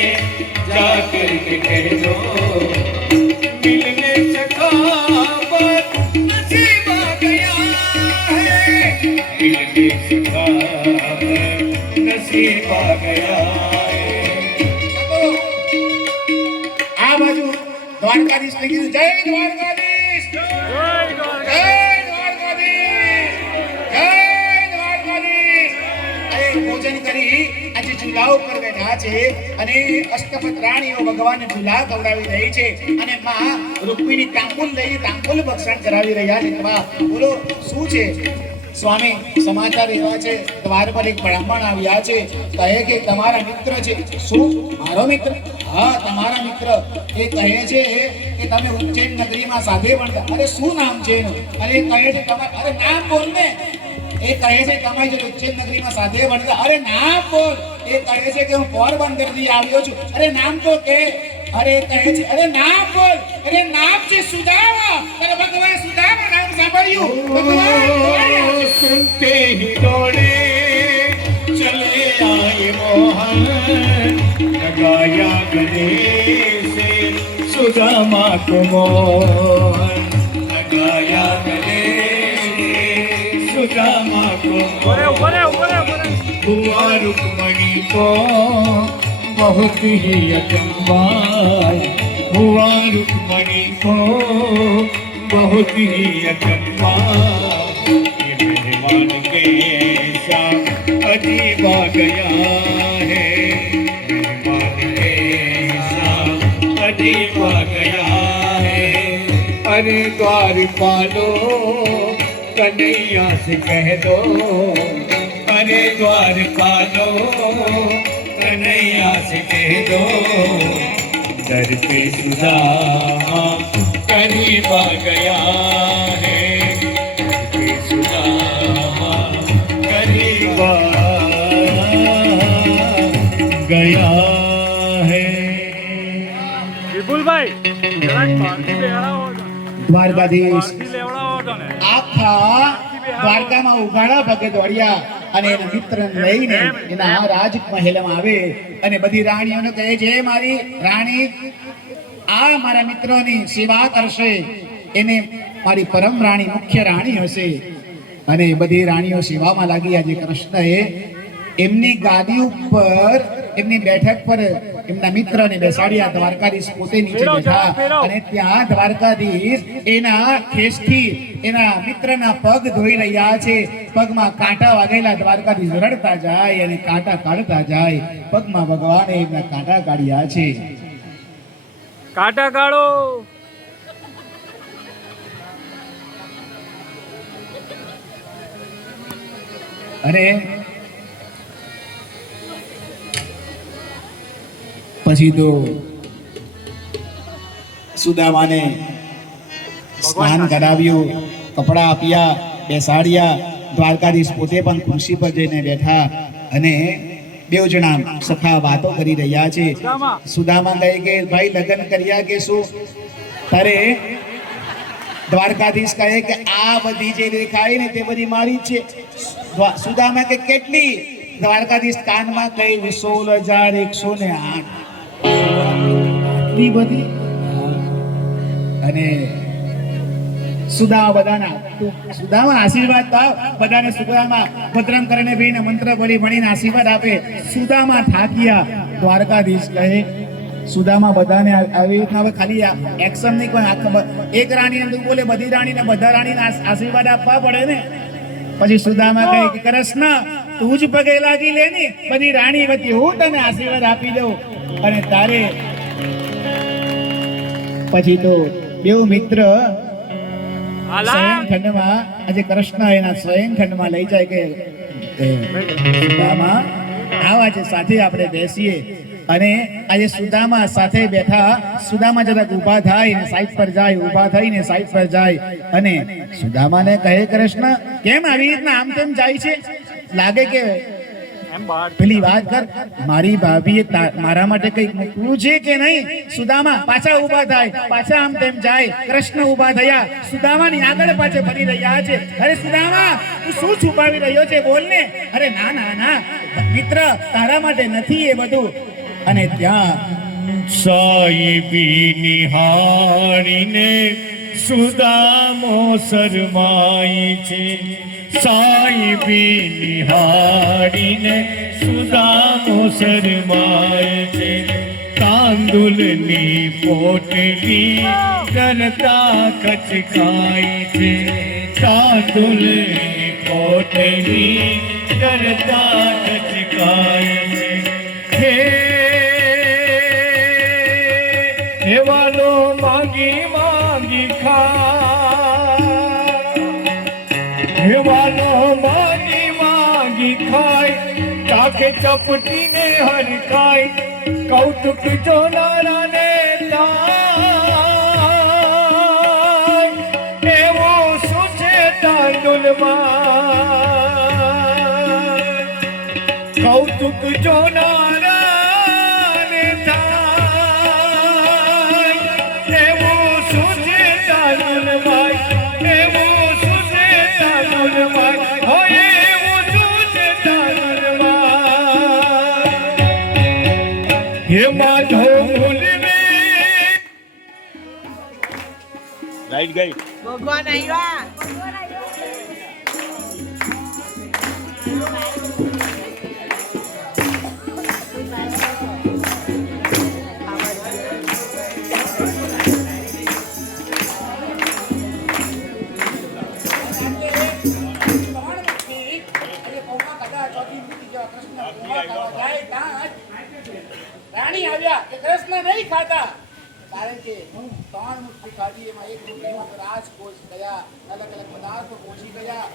जाकर के कह दो मिलने सखावत नसीब आ गया है मिलने सखावत नसीब आ गया है આ બાજુ દ્વારકાધીશ ને કીધું જય દ્વારકાધીશ જય દ્વારકાધીશ જય દ્વારકાધીશ. અરે ભોજન કરી આજે ચૂલા ઉપર બેઠા છે અને અષ્ટપદ રાણીઓ ભગવાનને ચૂલા ખવડાવી રહી છે અને માં રૂકમિણી તાંબુલ લઈને તાંબુલ ભક્ષણ કરાવી રહ્યા છે. માં બોલો શું છે? સ્વામી સમાચાર એવા છે દ્વાર પર એક બ્રાહ્મણ આવ્યા છે, કહે કે તમારા મિત્ર છે. શું મારો મિત્ર? હા તમારા મિત્ર. એ કહે છે કે તમે ઉજ્જૈન નગરીમાં સાથે ભણતા. અરે શું નામ છે એનું? અરે કહે છે તમારા, અરે નામ બોલ ને. એ કહે છે તમારી જે ઉજ્જૈન નગરીમાં સાથે ભણતા. અરે નામ બોલ. એ કહે છે કે હું પોરબંદર થી આવ્યો છું. અરે નામ તો કે. અરે કહે છે અરે નામ બોલ. અરે નામ છે સુદામા. અરે ભગવાન સુદામા નામ સાંભળ્યું? ભગવાન सुनते ही दौड़े चले आए मोहन लगाया गले से सुदामा को मोहन लगाया गले से सुदामा को हुआ रुक्मणी को बहुत ही अचंबा हुआ रुक्मणी को बहुत ही अचंबा मेहमान के साथ अजीब आ गया है मेहमान के साथ अजीब आ गया है अरे द्वारपालो कन्हैया से कह दो अरे द्वारपालो कन्हैया से कह दो दर पे सुदामा करीब आ गया है गया है વિપુલભાઈ જરાક પાર્ટી બેહાડા હોતા દ્વારકાધીશ પાર્ટી લેવડા હોતા ને આખા દ્વારકામાં ઉઘાડા પગે દોડ્યા અને એના મિત્રને લઈને એના રાજમહેલમાં આવે અને બધી રાણીઓને કહે છે મારી રાણી આ મારા મિત્રોની સેવા કરશે, એને મારી પરમ રાણી મુખ્ય રાણી હશે. અને એ બધી રાણીઓ સેવામાં લાગી. આજે કૃષ્ણએ એમની ગાદી ઉપર, એમની બેઠક પર એમના મિત્રને બેસાડ્યા. દ્વારકાધીશ પોતે નીચે બેઠા અને ત્યાં દ્વારકાધીશ એના ખેસથી એના મિત્રના પગ ધોઈ રહ્યા છે. પગમાં કાંટા વાગેલા. દ્વારકાધીશ રડતા જાય અને કાંટા કાઢતા જાય. પગમાં ભગવાને એમના કાંટા કાઢ્યા છે. કાંટા કાઢો. અને પછી તો સુદામાને સ્નાન કરાવ્યું, કપડા આપ્યા, બેસાડ્યા. દ્વારકાધીશ પોતે પણ ખુરશી પર જઈને બેઠા અને બેવ જણા સખા વાતો કરી રહ્યા છે. સુદામા કહે કે ભાઈ લગ્ન કર્યા કે શું? તારે દ્વારકાધીશ કહે કે આ બધી જે દેખાય ને તે બધી મારી જ છે. સુદામા કે કેટલી? દ્વારકાધીશ કાનમાં કહી 16,108. આટલી બધી? અને સુદામા આશીર્વાદ પાવ બધાને. સુદામા ભદ્રમ કરીને ભાઈને મંત્ર ભરી ભણીને આશીર્વાદ આપે. સુદામા થાક્યા. દ્વારકાધીશ કહે સુદામા બધાને આવી રીતના હવે ખાલી એક્શન નહીં, કોઈ એક રાણીને તું બોલે બધી રાણીને બધા રાણીને આશીર્વાદ આપવા પડે ને. પછી સુદામા કહે કે કૃષ્ણ તું જ પગે લાગી લે ને, બધી રાણી વતી હું તને આશીર્વાદ આપી દઉં. અને તારે પછી તો બેવ મિત્ર શયનખંડમાં, આજે કૃષ્ણ એના શયનખંડમાં લઈ જાય કે સુદામા આવ આજે સાથે આપણે બેસીએ. અને આજે સુદામા સાથે બેઠા. સુદામા જરાક ઊભા થાય ને સાઈડ પર જાય, ઊભા થઈને સાઈડ પર જાય અને સુદામાને કહે કૃષ્ણ કેમ આવી રીતના આમ તેમ જાય છે? લાગે કે પેલી વાત કર, મારી ભાભીએ મારા માટે કઈક મૂકવું છે કે નહીં? સુદામા પાછા ઊભા થાય, પાછા આમ તેમ જાય. કૃષ્ણ ઊભા થયા, સુદામાની આગળ પાછળ ફરી રહ્યા છે. અરે સુદામા તું શું છુપાવી રહ્યો છે? બોલ ને. અરે ના ના ના મિત્ર, તારા માટે નથી એ બધું. અને ત્યાં સાઈબી નિહાળીને સુદામો શરમાય છે. સાઈબી નિહાળીને સુદામો શરમાય છે. તાંદુલની પોટલી કરતા કચકાય છે. તાંદુલની પોટલી કરતા કચકાય છે. હેવાનો માંગી માંગી ખાય, હેવાનો માંગી માંગી ખાય. ચાખે ચપટીને હરખાય, કૌતુક જોનારાને થાય. એવું શું છે તાંડુલમાં? કૌતુક જોનારાને થાય. એવું શું છે તાંડુલમાં? એવું શું છે તાંડુલમાં? હોય એવું શું છે તાંડુલમાં? હે માધો ભૂલને લાઈટ ગઈ. ભગવાન આવ્યા. રાણી આવ્યા કે કૃષ્ણ નહીં ખાતા, કારણ કે 3 મુઠ્ઠી ખાધી, એમાં 1 મુઠ્ઠીમાં રાજકોષ ગયા, અલગ અલગ પદાર્થો પહોંચી ગયા.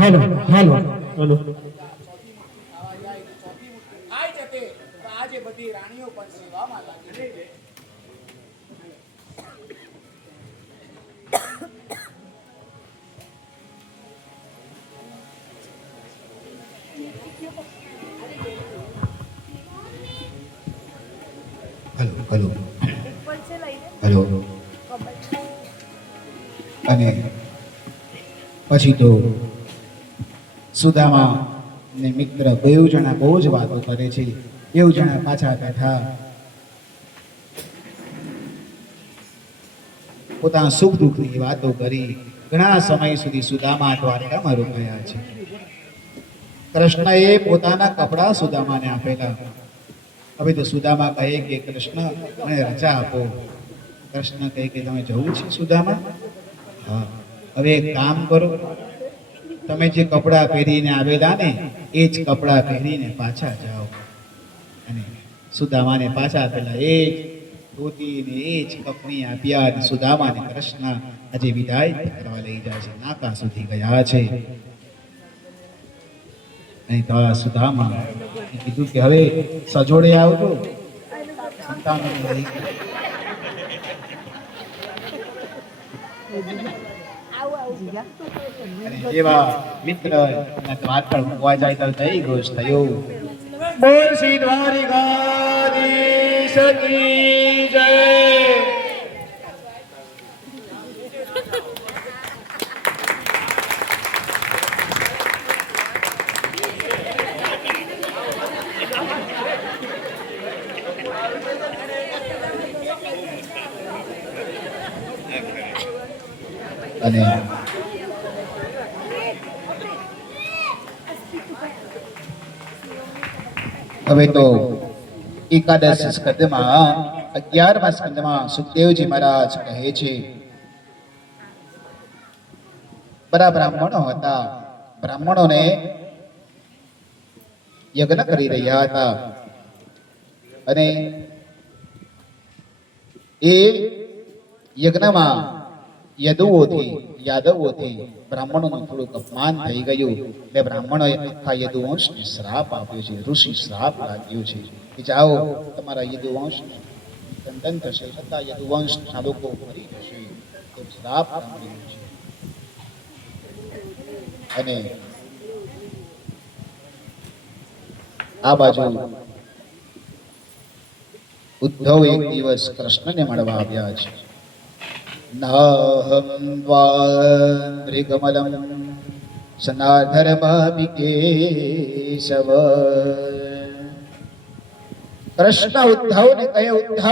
હાલો હાલો હાલો. ચોથી મુઠ્ઠી ખાવા જાય તો ચોથી મુઠ્ઠી ખાઈ જતે. તો આજે બધી રાણીઓ પણ સેવામાં લાગી. Hello hello. અને પછી તો સુદામા ને મિત્ર બેવ જણા બહુ જ વાતો કરે છે. બેવ જણા પાછા બેઠા પોતાના સુખ દુઃખની વાતો કરી. ઘણા સમય સુધી સુદામા દ્વારકામાં રોકાયા છે. કૃષ્ણએ પોતાના કપડા સુદામાને આપેલા. હવે તો સુદામા કહે કે કૃષ્ણ મને રજા આપો. કૃષ્ણ કહે કે તમે જવું છે સુદામા? હા. હવે એક કામ કરો, તમે જે કપડાં પહેરીને આવેલા ને એ જ કપડાં પહેરીને પાછા જાઓ. અને સુદામાને પાછા પેલા એ જ ધોતી ને એ જ કપડી આપ્યા. અને સુદામાને કૃષ્ણ આજે વિદાય કરવા લઈ જાય છે. નાકા સુધી ગયા છે. નહીં તો આ સુદામા કીધું કે હવે સજોડે આવજો, સંતાનોને લઈ. અને જેવા મિત્ર દ્વાર પર મૂકવા જાય તો જય ઘોષ થયો. બોલ શ્રી દ્વારિકાધીશ કી જય. અને હવે તો એકાદશ સ્કંદમાં 11મા સ્કંદમાં સુખદેવજી મહારાજ કહે છે, બધા બ્રાહ્મણો હતા. બ્રાહ્મણોને યજ્ઞ કરી રહ્યા હતા. અને એ યજ્ઞમાં યાદવોથી બ્રાહ્મણોનું થોડુંક અપમાન થઈ ગયું. એટલે બ્રાહ્મણોએ આખા યદુવંશને શ્રાપ આપ્યો છે. ઋષિ શ્રાપ લાગ્યો છે કે જાઓ તમારા યદુવંશને ખંડન થશે, છતાં યદુવંશના લોકો મરી જશે. એ શ્રાપ સાંભળ્યો છે. અને આ બાજુ ઉદ્ધવ એક દિવસ કૃષ્ણને મળવા આવ્યા છે. નાહમ દ્વારિકમલમ સનાધર્માપિ કેશવ. કૃષ્ણ ઉદ્ધવને કહે, ઉદ્ધવ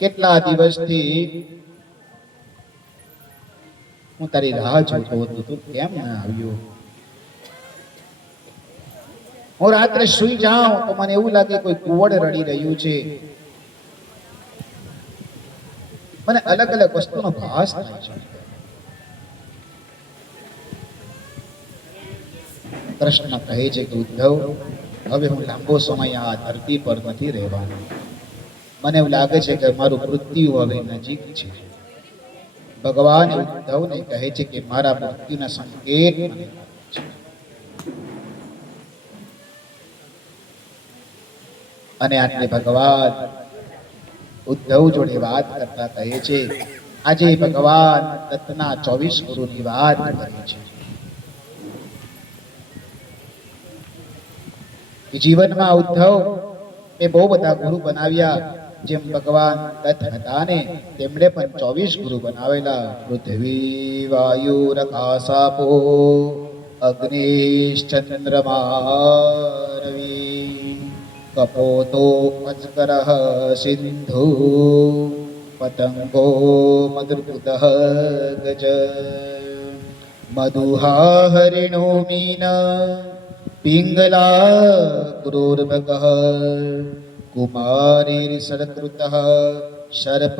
કેટલા દિવસથી હું તારી રાહ જોતો હતો, તું કેમ ના આવ્યો? હું રાત્રે સુઈ જાઉં તો મને એવું લાગે કોઈ કુવડ રડી રહ્યું છે. મને અલગ અલગ વસ્તુનો ભાસ થાય છે. કૃષ્ણ કહે છે કે ઉદ્ધવ, હવે હું લાંબો સમય આ ધરતી પર નથી રહેવાનો. મને એવું લાગે છે કે મારું મૃત્યુ હવે નજીક છે. ભગવાન ઉદ્ધવને કહે છે કે મારા મૃત્યુના સંકેત મને છે. અને આટલે ભગવાન ઉદ્ધવ જોડે વાત કરતા કહે છે, આજે ભગવાન દત્તના 24 ગુરુની વાત કરે છે. જીવનમાં ઉદ્ધવ એ બહુ બધા ગુરુ બનાવ્યા. જેમ ભગવાન દત્ત હતા ને તેમણે પણ 24 ગુરુ બનાવેલા. પૃથ્વી વાયુ રકાશાપો અગ્નિશ્ચંદ્રમા રવિ કપોતો અજકરઃ સિંધુ પતંગો મદૃપુતઃ ગજ મધુહા હરિણો મીન પિંગલા ક્રૂરમૃગઃ કુમારીર્સરકૃતઃ સર્પ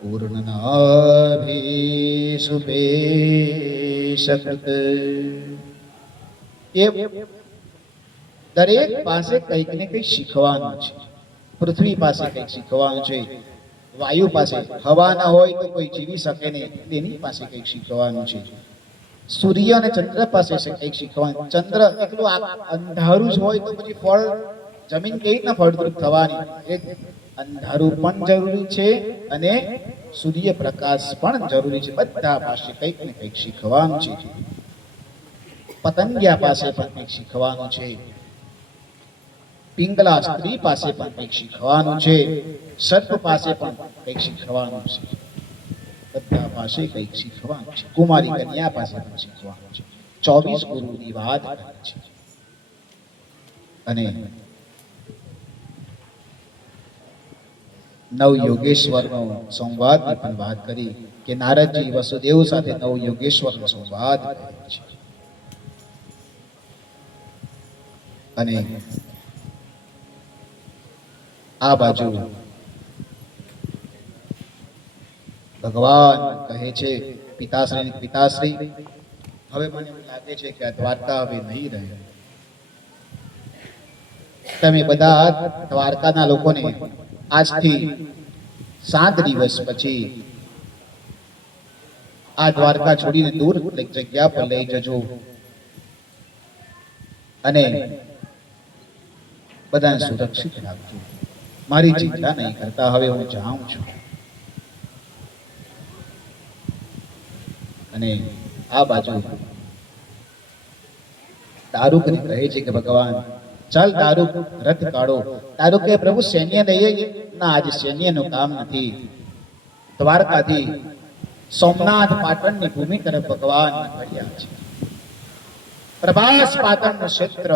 પૂર્ણનાભીષુપેશકૃત. એ દરેક પાસે કંઈક ને કંઈક શીખવાનું છે. પૃથ્વી પાસે કંઈક શીખવાનું છે. વાયુ પાસે હવા ના હોય તો કોઈ જીવી શકે નહીં, તેની પાસે કંઈક શીખવાનું છે. સૂર્ય અને ચંદ્ર પાસે કંઈક શીખવાનું. ચંદ્ર એકલું અંધારું જ હોય તો પછી ફળ જમીન કેવી રીતના ફળદ્રુપ થવાની? એક અંધારું પણ જરૂરી છે અને સૂર્યપ્રકાશ પણ જરૂરી છે. બધા પાસે કંઈક ને કંઈક શીખવાનું છે. પતંગિયા પાસે પણ કંઈક શીખવાનું છે. પિંગલા સ્ત્રી પાસે પણ કંઈક શીખવાનું છે. સર્પ પાસે પણ કંઈક શીખવાનું છે. બધા પાસે કંઈક શીખવાનું છે. કુમારી કન્યા પાસે પણ શીખવાનું છે. 24 ગુરુની વાત કરે છે. અને નવ યોગેશ્વરનો સંવાદની પણ વાત કરી કે નારદજી વસુદેવ સાથે નવ યોગેશ્વરનો સંવાદ કર્યો છે. અને આ બાજુ ભગવાન કહે છે પિતાશ્રી હવે મને એવું લાગે છે કે આ દ્વારકા હવે નહીં રહે. તમે બધા દ્વારકાના લોકોને આજથી 7 દિવસ પછી આ દ્વારકા છોડીને દૂર એક જગ્યા પર લઈ જજો અને બધાને સુરક્ષિત રાખજો. મારી ચિંતા નહીં કરતા, હવે હું જાઉં છું. અને આ બાજુ દારૂકને કહે છે કે ભગવાન ચાલ દારૂક રથ કાઢો. દારૂક કે પ્રભુ સૈન્ય લઈએ ના, આજે સૈન્યનું કામ નથી. દ્વારકાથી સોમનાથ પાટણની ભૂમિ તરફ ભગવાન નીકળ્યા છે. પ્રભાસ પાટણનું ક્ષેત્ર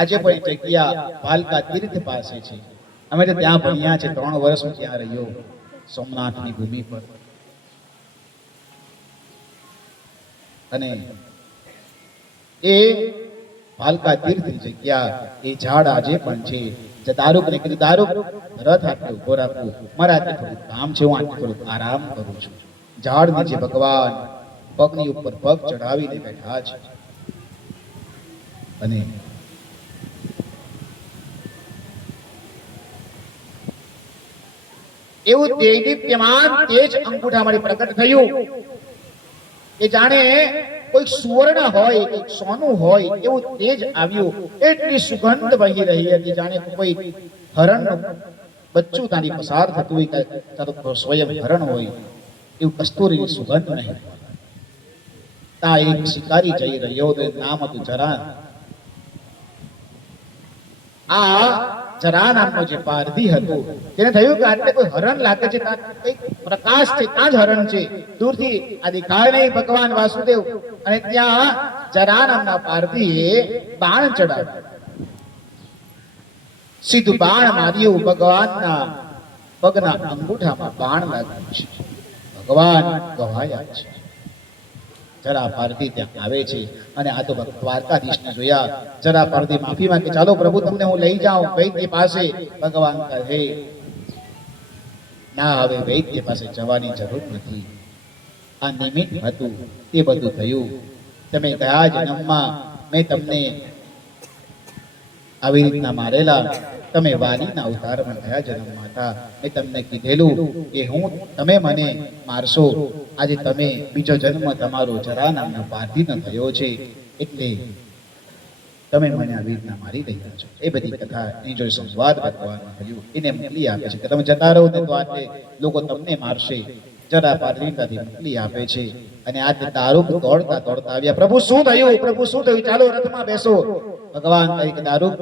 આજે પણ એ જગ્યા ભાલકા તીર્થ પાસે છે. અમે તો ત્યાં ભણ્યા છે, 3 વર્ષ હું ત્યાં રહ્યો સોમનાથની ભૂમિ પર. અને એ ભાલકા તીર્થની જગ્યા એ ઝાડ આજે પણ છે. જે દારૂકને કીધું દારૂક રથ આટલે ઉભો રાખવું, મારે આજે થોડું કામ છે, હું આજે થોડું આરામ કરું છું. ઝાડ નીચે ભગવાન પગની ઉપર પગ ચડાવીને બેઠા છે. અને એવું દેદીપ્યમાન તેજ અંગૂઠામાંથી પ્રગટ થયું કે જાણે કોઈ સુવર્ણ હોય, કોઈ સોનું હોય એવું તેજ આવ્યું. એટલી સુગંધ વહી રહી હતી જાણે કોઈ હરણનું બચ્ચું ત્યાંથી પસાર થતું હોય, તો સ્વયં હરણ હોય એવું કસ્તુરીની સુગંધ નહીં. ત્યાં એક શિકારી જઈ રહ્યો હતો, નામ હતું જરાન. આ જરા નામનો જે પારધી હતો તેને થયું કે આટલે કોઈ હરણ લાગે છે, ત્યાં કંઈક પ્રકાશ છે, ત્યાં જ હરણ છે. દૂરથી આ દેખાય નહીં ભગવાન વાસુદેવ. અને ત્યાં જરા નામના પારધીએ બાણ ચડાવ્યું. સીધું બાણ માર્યું, ભગવાનના પગના અંગૂઠામાં બાણ લાગ્યું છે. ભગવાન ગવાયા છે. જરા પારધી ત્યાં આવે છે અને આ તો દ્વારકાધીશને જોયા. જરા પારધી માફી માંગે, ચાલો પ્રભુ તમને હું લઈ જાઉં વૈદ્ય પાસે. ભગવાન કહે ના, હવે વૈદ્ય પાસે જવાની જરૂર નથી. આ નિમિત્ત હતું, તે બધું થયું. તમે ગયા જન્મમાં મેં તમને આવી રીતના મારેલા, તમે વાલીના અવતારમાં ગયા જન્મમાં હતા. મેં તમને કીધેલું કે તમે મને મારશો. આજે તમે બીજો જન્મ તમારો જરા નામનો પારધીનો થયો છે, એટલે તમે મને આવી રીતના મારી રહ્યા છો. એ બધી કથા એની જોડે સંવાદ ભગવાન થયું. એને મોકલી આપે છે કે તમે જતા રહો ને તો આજે લોકો તમને મારશે. જરા પારધીથી મોકલી આપે છે. અને આજે દારૂક દોડતા દોડતા આવ્યા. પ્રભુ શું થયું? પ્રભુ શું થયું? ચાલો રથમાં બેસો. ભગવાન કહે કે દારૂક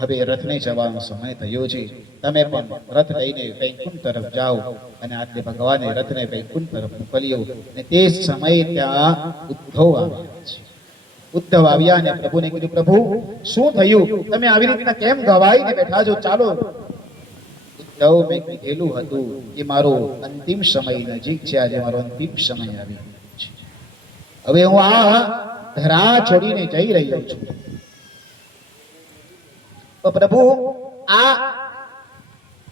હવે રથને જવાનો સમય થયો છે, તમે પણ રથ લઈને વૈકુંઠ તરફ જાઓ. અને આટલે ભગવાને રથને વૈકુંઠ તરફ મોકલ્યો. અને તે સમયે ત્યાં ઉદ્ધવ આવ્યા છે. ઉદ્ધવ આવ્યા અને પ્રભુને કીધું, પ્રભુ શું થયું? તમે આવી રીતના કેમ ગવાઈને બેઠા છો? ચાલો. ઉદ્ધવ મેં કીધેલું હતું કે મારો અંતિમ સમય નજીક છે. આજે મારો અંતિમ સમય આવી ગયો છે. હવે હું આ ધરા છોડીને જઈ રહ્યો છું. તો પ્રભુ આ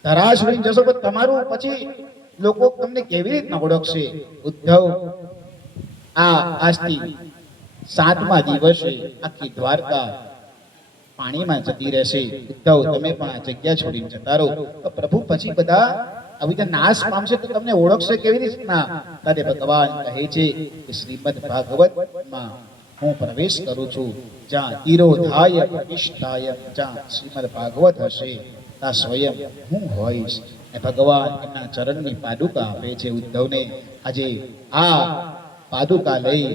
ધરા છોડીને જશો તો તમારું પછી લોકો તમને કેવી રીતના ઓળખશે? ઉદ્ધવ આજથી 7મા દિવસે આખી દ્વારકા પાણીમાં જતી રહેશે. ઉદ્ધવ તમે પણ આ જગ્યા છોડીને જતા રહો. તો પ્રભુ પછી બધા આવી રીતે નાશ પામશે તો તમને ઓળખશે કેવી રીતના? ત્યારે ભગવાન કહે છે કે શ્રીમદ ભાગવતમાં હું પ્રવેશ કરું છું. જ્યાં તિરોધાય પ્રતિષ્ઠાય, જ્યાં શ્રીમદ ભાગવત હશે ત્યાં સ્વયં હું હોઈશ. અને ભગવાન એમના ચરણની પાદુકા આપે છે ઉદ્ધવને. આજે આ પાદુકા લઈ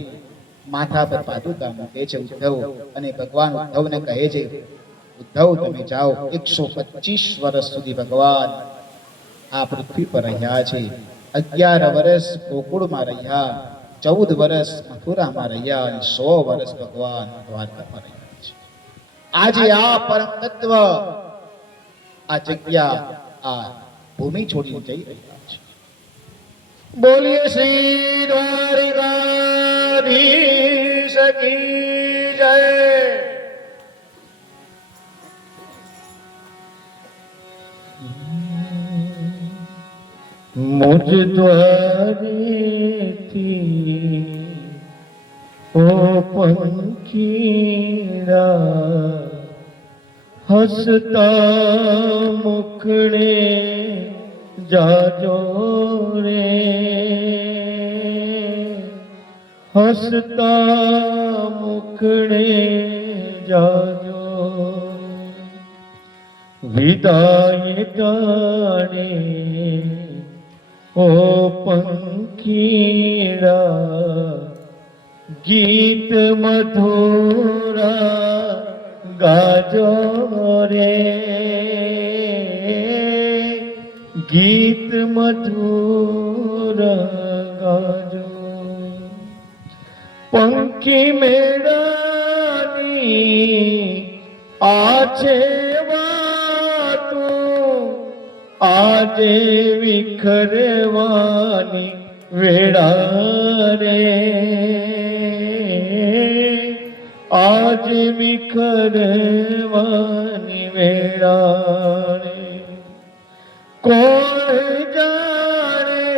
માથા પર પાદુકા મૂકે છે ઉદ્ધવ. અને ભગવાન ઉદ્ધવને કહે છે, ઉદ્ધવ તમે જાઓ. 125 વર્ષ સુધી ભગવાન આ પૃથ્વી પર રહ્યા છે. 11 વર્ષ ગોકુળમાં રહ્યા, 14 વર્ષ મથુરામાં રહ્યા અને 100 વર્ષ ભગવાન દ્વારકામાં રહ્યા છે. આજે આ પરમ તત્વ આ જગ્યા આ ભૂમિ છોડીને જઈ રહ્યા છે. બોલીએ શ્રી દ્વારિકાધીશ કી જય. મુજ દ્વારેથી ઓ પંખીડા હસતા મુખડે જાજો રે, હસતા મુખડે જાજો. વિદાય ટાણે ઓ પંખીડા ગીત મધુરા ગાજો રે, ગીત મધુરા ગાજો. પંખી મેળાની આ છે વાતું, આજે વિખરવાની વેળા રે, આજે વિખરવાની વેળા રે. કોણ જાણે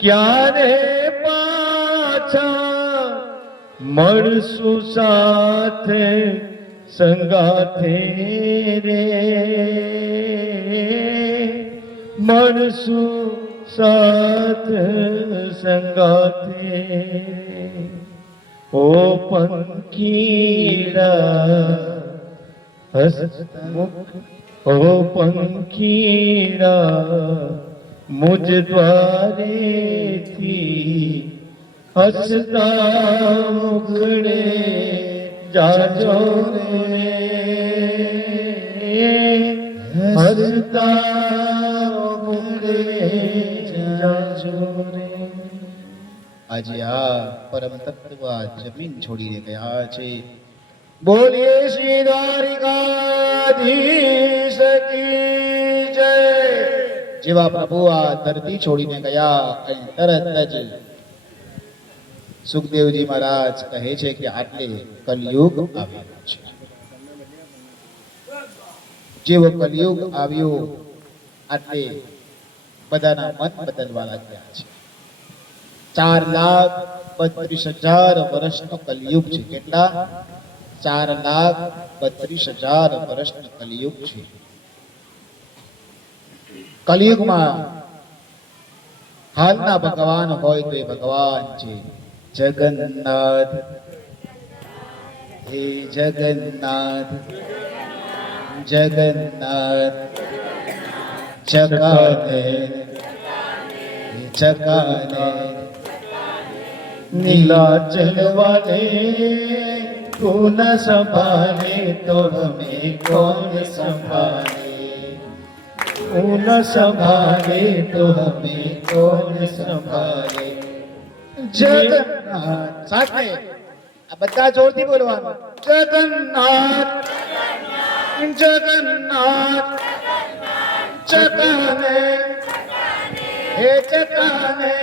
ક્યારે પાછા મળશું સાથે સંગાથે રે, મળશું સાથ સંગાથે. ઓ પંખીડા હસમુખ, ઓ પંખીડા મુજ દ્વારેથી હસતા મુખડે જાજો રે, હસતા મુખડે જાજો રે. આજે આ પરમ તત્વ આ જમીન છોડીને ગયા છે. બોલીએ શ્રી દ્વારિકાધીશ કી જય. જેવા પ્રભુ આ ધરતી છોડીને ગયા અને તરત જ સુખદેવજી મહારાજ કહે છે કે આટલે કલયુગ આવ્યો છે. જેવો કલયુગ આવ્યો આટલે બધાના મન બદલવા લાગ્યા છે. 4,32,000 વર્ષનો કલયુગ છે. કેટલા? 4,32,000 વર્ષનો કલયુગ છે. કલયુગમાં હાલના ભગવાન હોય તો એ ભગવાન છે જગન્નાથ. હે જગન્નાથ, જગન્નાથ જગાને જગાને नीलाचल वाले तू न संभाले तो हमें कौन संभाले, तू न संभाले तो हमें कौन संभाले. જગન્નાથ. સાથે આ બધા જોરથી બોલવાનું. जगन्नाथ जगन्नाथ जगाने हे जगाने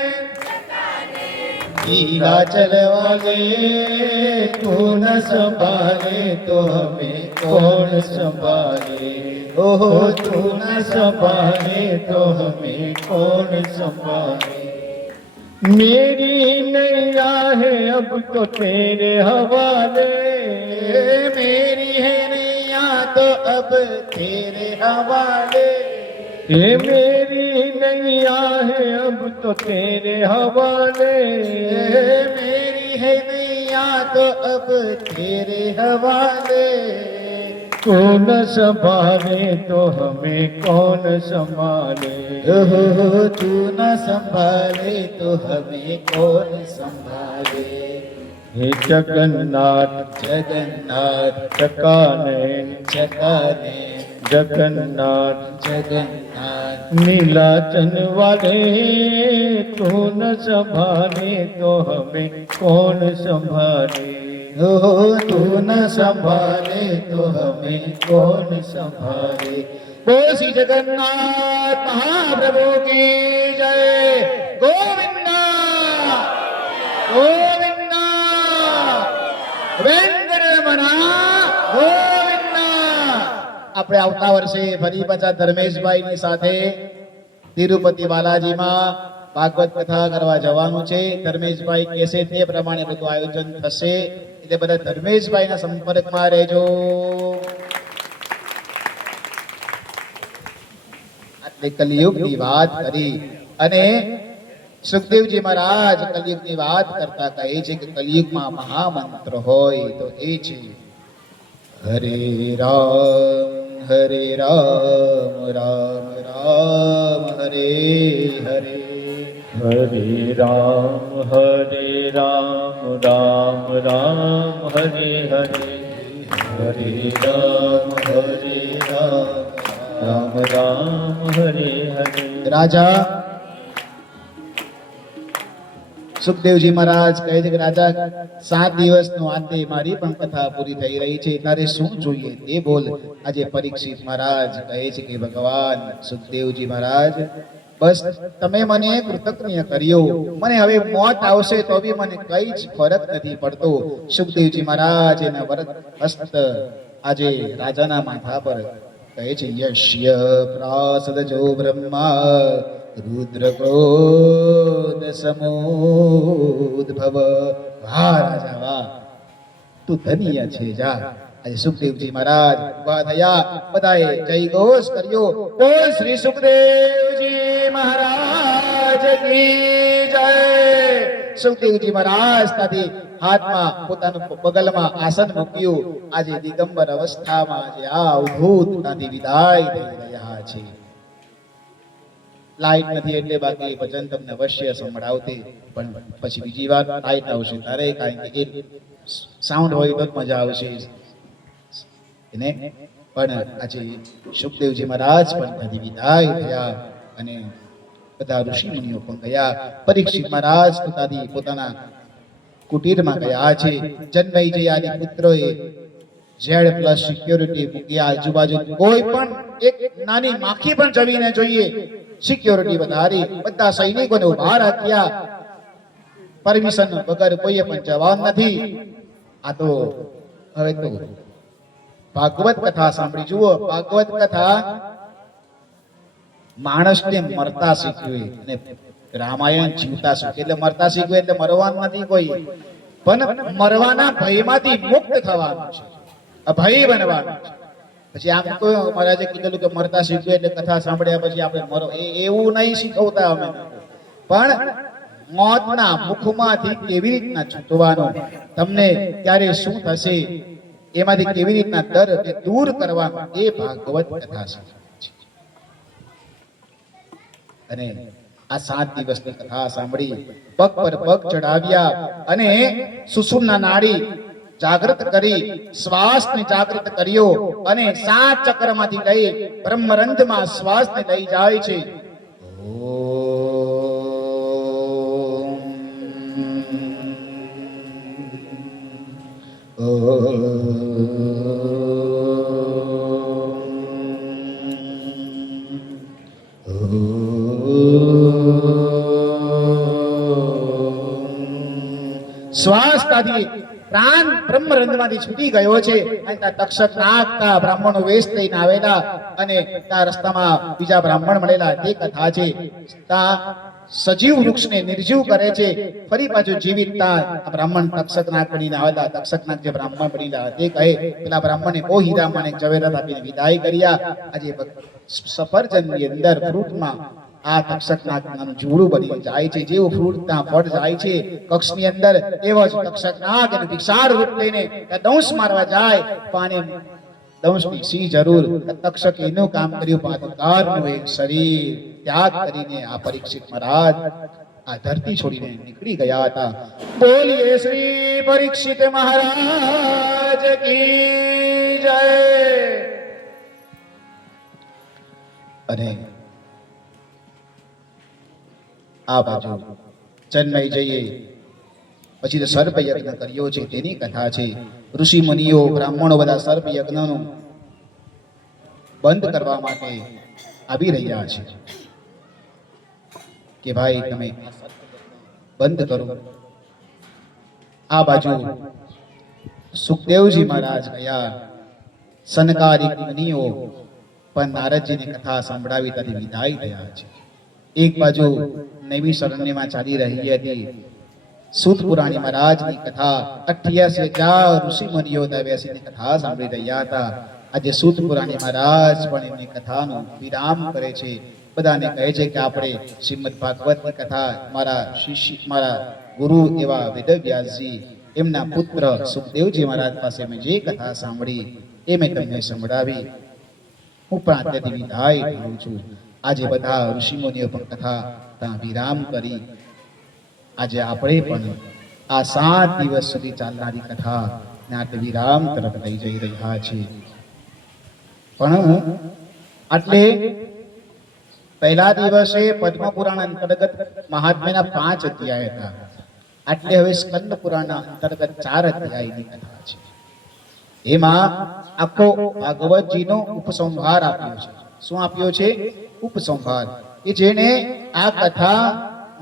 नीलाचल वाले तू न संभाले तो हमें कौन संभाले, ओहो तू न संभाले तो हमें कौन संभाले. मेरी नैया है अब तो तेरे हवाले, मेरी है नैया तो अब तेरे हवाले. ये मेरी नैया है अब तो तेरे हवाले, मेरी है नैया तो अब तेरे हवाले. तू न संभाले तो हमें कौन संभाले, ओहो तू न संभाले तो हमें कौन संभाले. हे जगन्नाथ जगन्नाथ चकाने जगाने जगन्नाथ जगन्नाथ नीलाचल वाले तू न संभाले तो हमें कौन संभाले, ओहो तू न संभाले तो हमें कौन संभाले. બોલ શ્રી જગન્નાથ મહાપ્રભુ કી જય. ગોવિંદા ગોવિંદા વેંકટરમણા ગોવિંદા. આપણે આવતા વર્ષે ફરી પાછા ધર્મેશભાઈ ની સાથે તિરુપતિ બાલાજીમાં ભાગવત કથા કરવા જવાનું છે. ધર્મેશભાઈ કહેશે તે પ્રમાણે બધું આયોજન થશે, એટલે બધા ધર્મેશભાઈના સંપર્કમાં રહેજો. આટલે કલિયુગની વાત કરી અને સુખદેવજી મહારાજ કલિયુગની વાત કરતા કહે છે કે કલિયુગમાં મહામંત્ર હોય તો એ છે હરે રામ રામ રામ હરે હરે. હરે રામ રામ રામ હરે હરે. હરે રામ રામ રામ હરે હરે. રાજા સુખદેવજી મહારાજ કહે છે કે રાજા 7 દિવસનો અંતે મારી પણ કથા પૂરી થઈ રહી છે, તારે શું જોઈએ તે બોલ. આજે પરીક્ષિત મહારાજ કહે છે કે ભગવાન સુખદેવજી મહારાજ, બસ તમે મને કૃતજ્ઞ કર્યો, મને હવે મોત આવશે તો બી મને કઈ જ ફરક નથી પડતો. સુખદેવજી મહારાજ એના વરદ હસ્ત આજે રાજાના માથા પર કહે છે યશ્ય પ્રાસદજો બ્રહ્મા રુદ્ર ક્રોધ સમોદ્ભવ. વાહ રાજા વાહ, તું ધન્ય છે જા. આજે સુખદેવજી મહારાજ ઉભા થયા, બધાએ જય ઘોષ કર્યો. બોલ શ્રી સુખદેવજી મહારાજ કી જય. સુખદેવજી મહારાજ ત્યાંથી હાથમાં પોતાનું બગલમાં આસન મૂક્યું. આજે દિગંબર અવસ્થામાં જે આ અવધૂત ત્યાંથી વિદાય થઈ રહ્યા છે. લાઈટ નથી એટલે બાકી ભજન તમને અવશ્ય સંભળાવતી, પણ પછી બીજી વાર લાઈટ આવશે તારે, કારણ કે સાઉન્ડ હોય તો જ મજા આવશે એને. પણ આજે સુખદેવજી મહારાજ પણ ત્યાંથી વિદાય થયા અને બધા ઋષિ મુનિઓ પણ ગયા. પરીક્ષિત મહારાજ ત્યાંથી પોતાના કુટીરમાં ગયા છે. જન્મેજય આદિ પુત્રોએ Z+ સિક્યોરિટી મૂકી. આજુબાજુ કોઈ પણ એક નાની માખી પણ જવી ન જોઈએ, સિક્યોરિટી વધારી. બધા સૈનિકોને ઉભા રાખ્યા, પરમિશન વગર કોઈએ પણ જવાનું નથી. આ તો હવે તો ભાગવત કથા સાંભળી જુઓ. ભાગવત કથા માણસને મરતા શીખવે અને રામાયણ જીવતા શીખવે. એટલે મરતા શીખવે એટલે મરવાનું નથી કોઈ, પણ મરવાના ભયમાંથી મુક્ત થવાનું છે, અભય બનવાનું છે. પછી આમ તો મહારાજે કીધેલું કે મરતા શીખવે એટલે કથા સાંભળ્યા પછી આપણે મરો, એવું નહીં શીખવતા અમે. પણ મોતના મુખમાંથી કેવી રીતના છૂટવાનું, તમને ક્યારે શું થશે, એમાંથી કેવી રીતના ડર દૂર કરવાનું, એ ભાગવત કથા છે. અને આ 7 દિવસની કથા સાંભળી, પગ પર પગ ચડાવ્યા અને સુષુમ્ના નાડી જાગૃત કરી, શ્વાસને જાગૃત કર્યો અને 7 ચક્રમાંથી લઈ બ્રહ્મરંધમાં શ્વાસને લઈ જાય છે. શ્વાસ કાઢી પ્રાણ બ્રહ્મરંધમાંથી છૂટી ગયો છે. અને ત્યાં તક્ષક નાગતા બ્રાહ્મણો વેશ થઈને આવેલા અને ત્યાં રસ્તામાં બીજા બ્રાહ્મણ મળેલા, તે કથા છે. ત્યાં સજીવ વૃક્ષને નિર્જીવ કરે છે, ફરી પાછું જીવિત. ત્યાં બ્રાહ્મણ તક્ષક નાગ બનીને આવેલા. તક્ષક નાગ જે બ્રાહ્મણ બનેલા તે કહે, પેલા બ્રાહ્મણે બહુ હીરા માણેક જવેરાત આપીને વિદાય કર્યા. આજે સફરજનની અંદર ફ્રૂટમાં આ તક્ષક નાગનું જોડું બની જાય છે. જેવું ફ્રૂટ ત્યાં ફળ જાય છે કક્ષની અંદર, એવો જ તક્ષક નાગ એનું વિશાળ રૂપ લઈને દંશ મારવા જાય. પાણી દંશની સી જરૂર, તક્ષક એનું કામ કર્યું, પાદકારનું એક શરીર ત્યાગ કરીને આ પરીક્ષિત મહારાજ આ ધરતી છોડીને નીકળી ગયા હતા. બોલીએ શ્રી પરીક્ષિત મહારાજ કી જય. અને આ બાજુ જન્મય જઈએ પછી તો સર્પ યજ્ઞ કર્યો છે તેની કથા છે. ઋષિ મુનિઓ બ્રાહ્મણો બધા સર્પ યજ્ઞનું બંધ કરવા માટે આવી રહ્યા છે કે ભાઈ તમે બંધ કરો. આ બાજુ સુખદેવજી મહારાજ ગયા. સનકાદિક મુનિઓ પણ નારદજીની કથા સંભળાવી ત્યાંથી વિદાય થયા છે. એક બાજુ નૈમિષારણ્યમાં ચાલી રહી હતી સૂત પુરાણી મહારાજની કથા. 88,000 ઋષિ મુનિઓ ત્યાં બેસીને કથા સાંભળી રહ્યા હતા. આજે સૂત પુરાણી મહારાજ પણ એમની કથાનું વિરામ કરે છે. બધાને કહે છે કે આપણે શ્રીમદ ભાગવતની કથા મારા શિષ્ય મારા ગુરુ એવા વેદવ્યાસજી એમના પુત્ર સુખદેવજી મહારાજ પાસે મેં જે કથા સાંભળી એ મેં તમને સંભળાવી. હું પણ અત્યારથી વિદાય થાઉં છું. આજે બધા ઋષિમુનિઓ પણ કથા ત્યાં વિરામ કરી. આજે આપણે પણ આ 7 દિવસ સુધી ચાલનારી કથા નાટ વિરામ તરફ લઈ જઈ રહ્યા છીએ. પણ આટલે પહેલા દિવસે પદ્મ પુરાણ અંતર્ગત મહાત્મ્યના 5 અધ્યાય હતા. આટલે હવે સ્કંદ પુરાણ અંતર્ગત 4 અધ્યાયની કથા છે. એમાં આખો ભાગવતજીનો ઉપસંહાર આપ્યો છે. શું આપ્યો છે? ઉપસંહાર. કે જેને આ કથા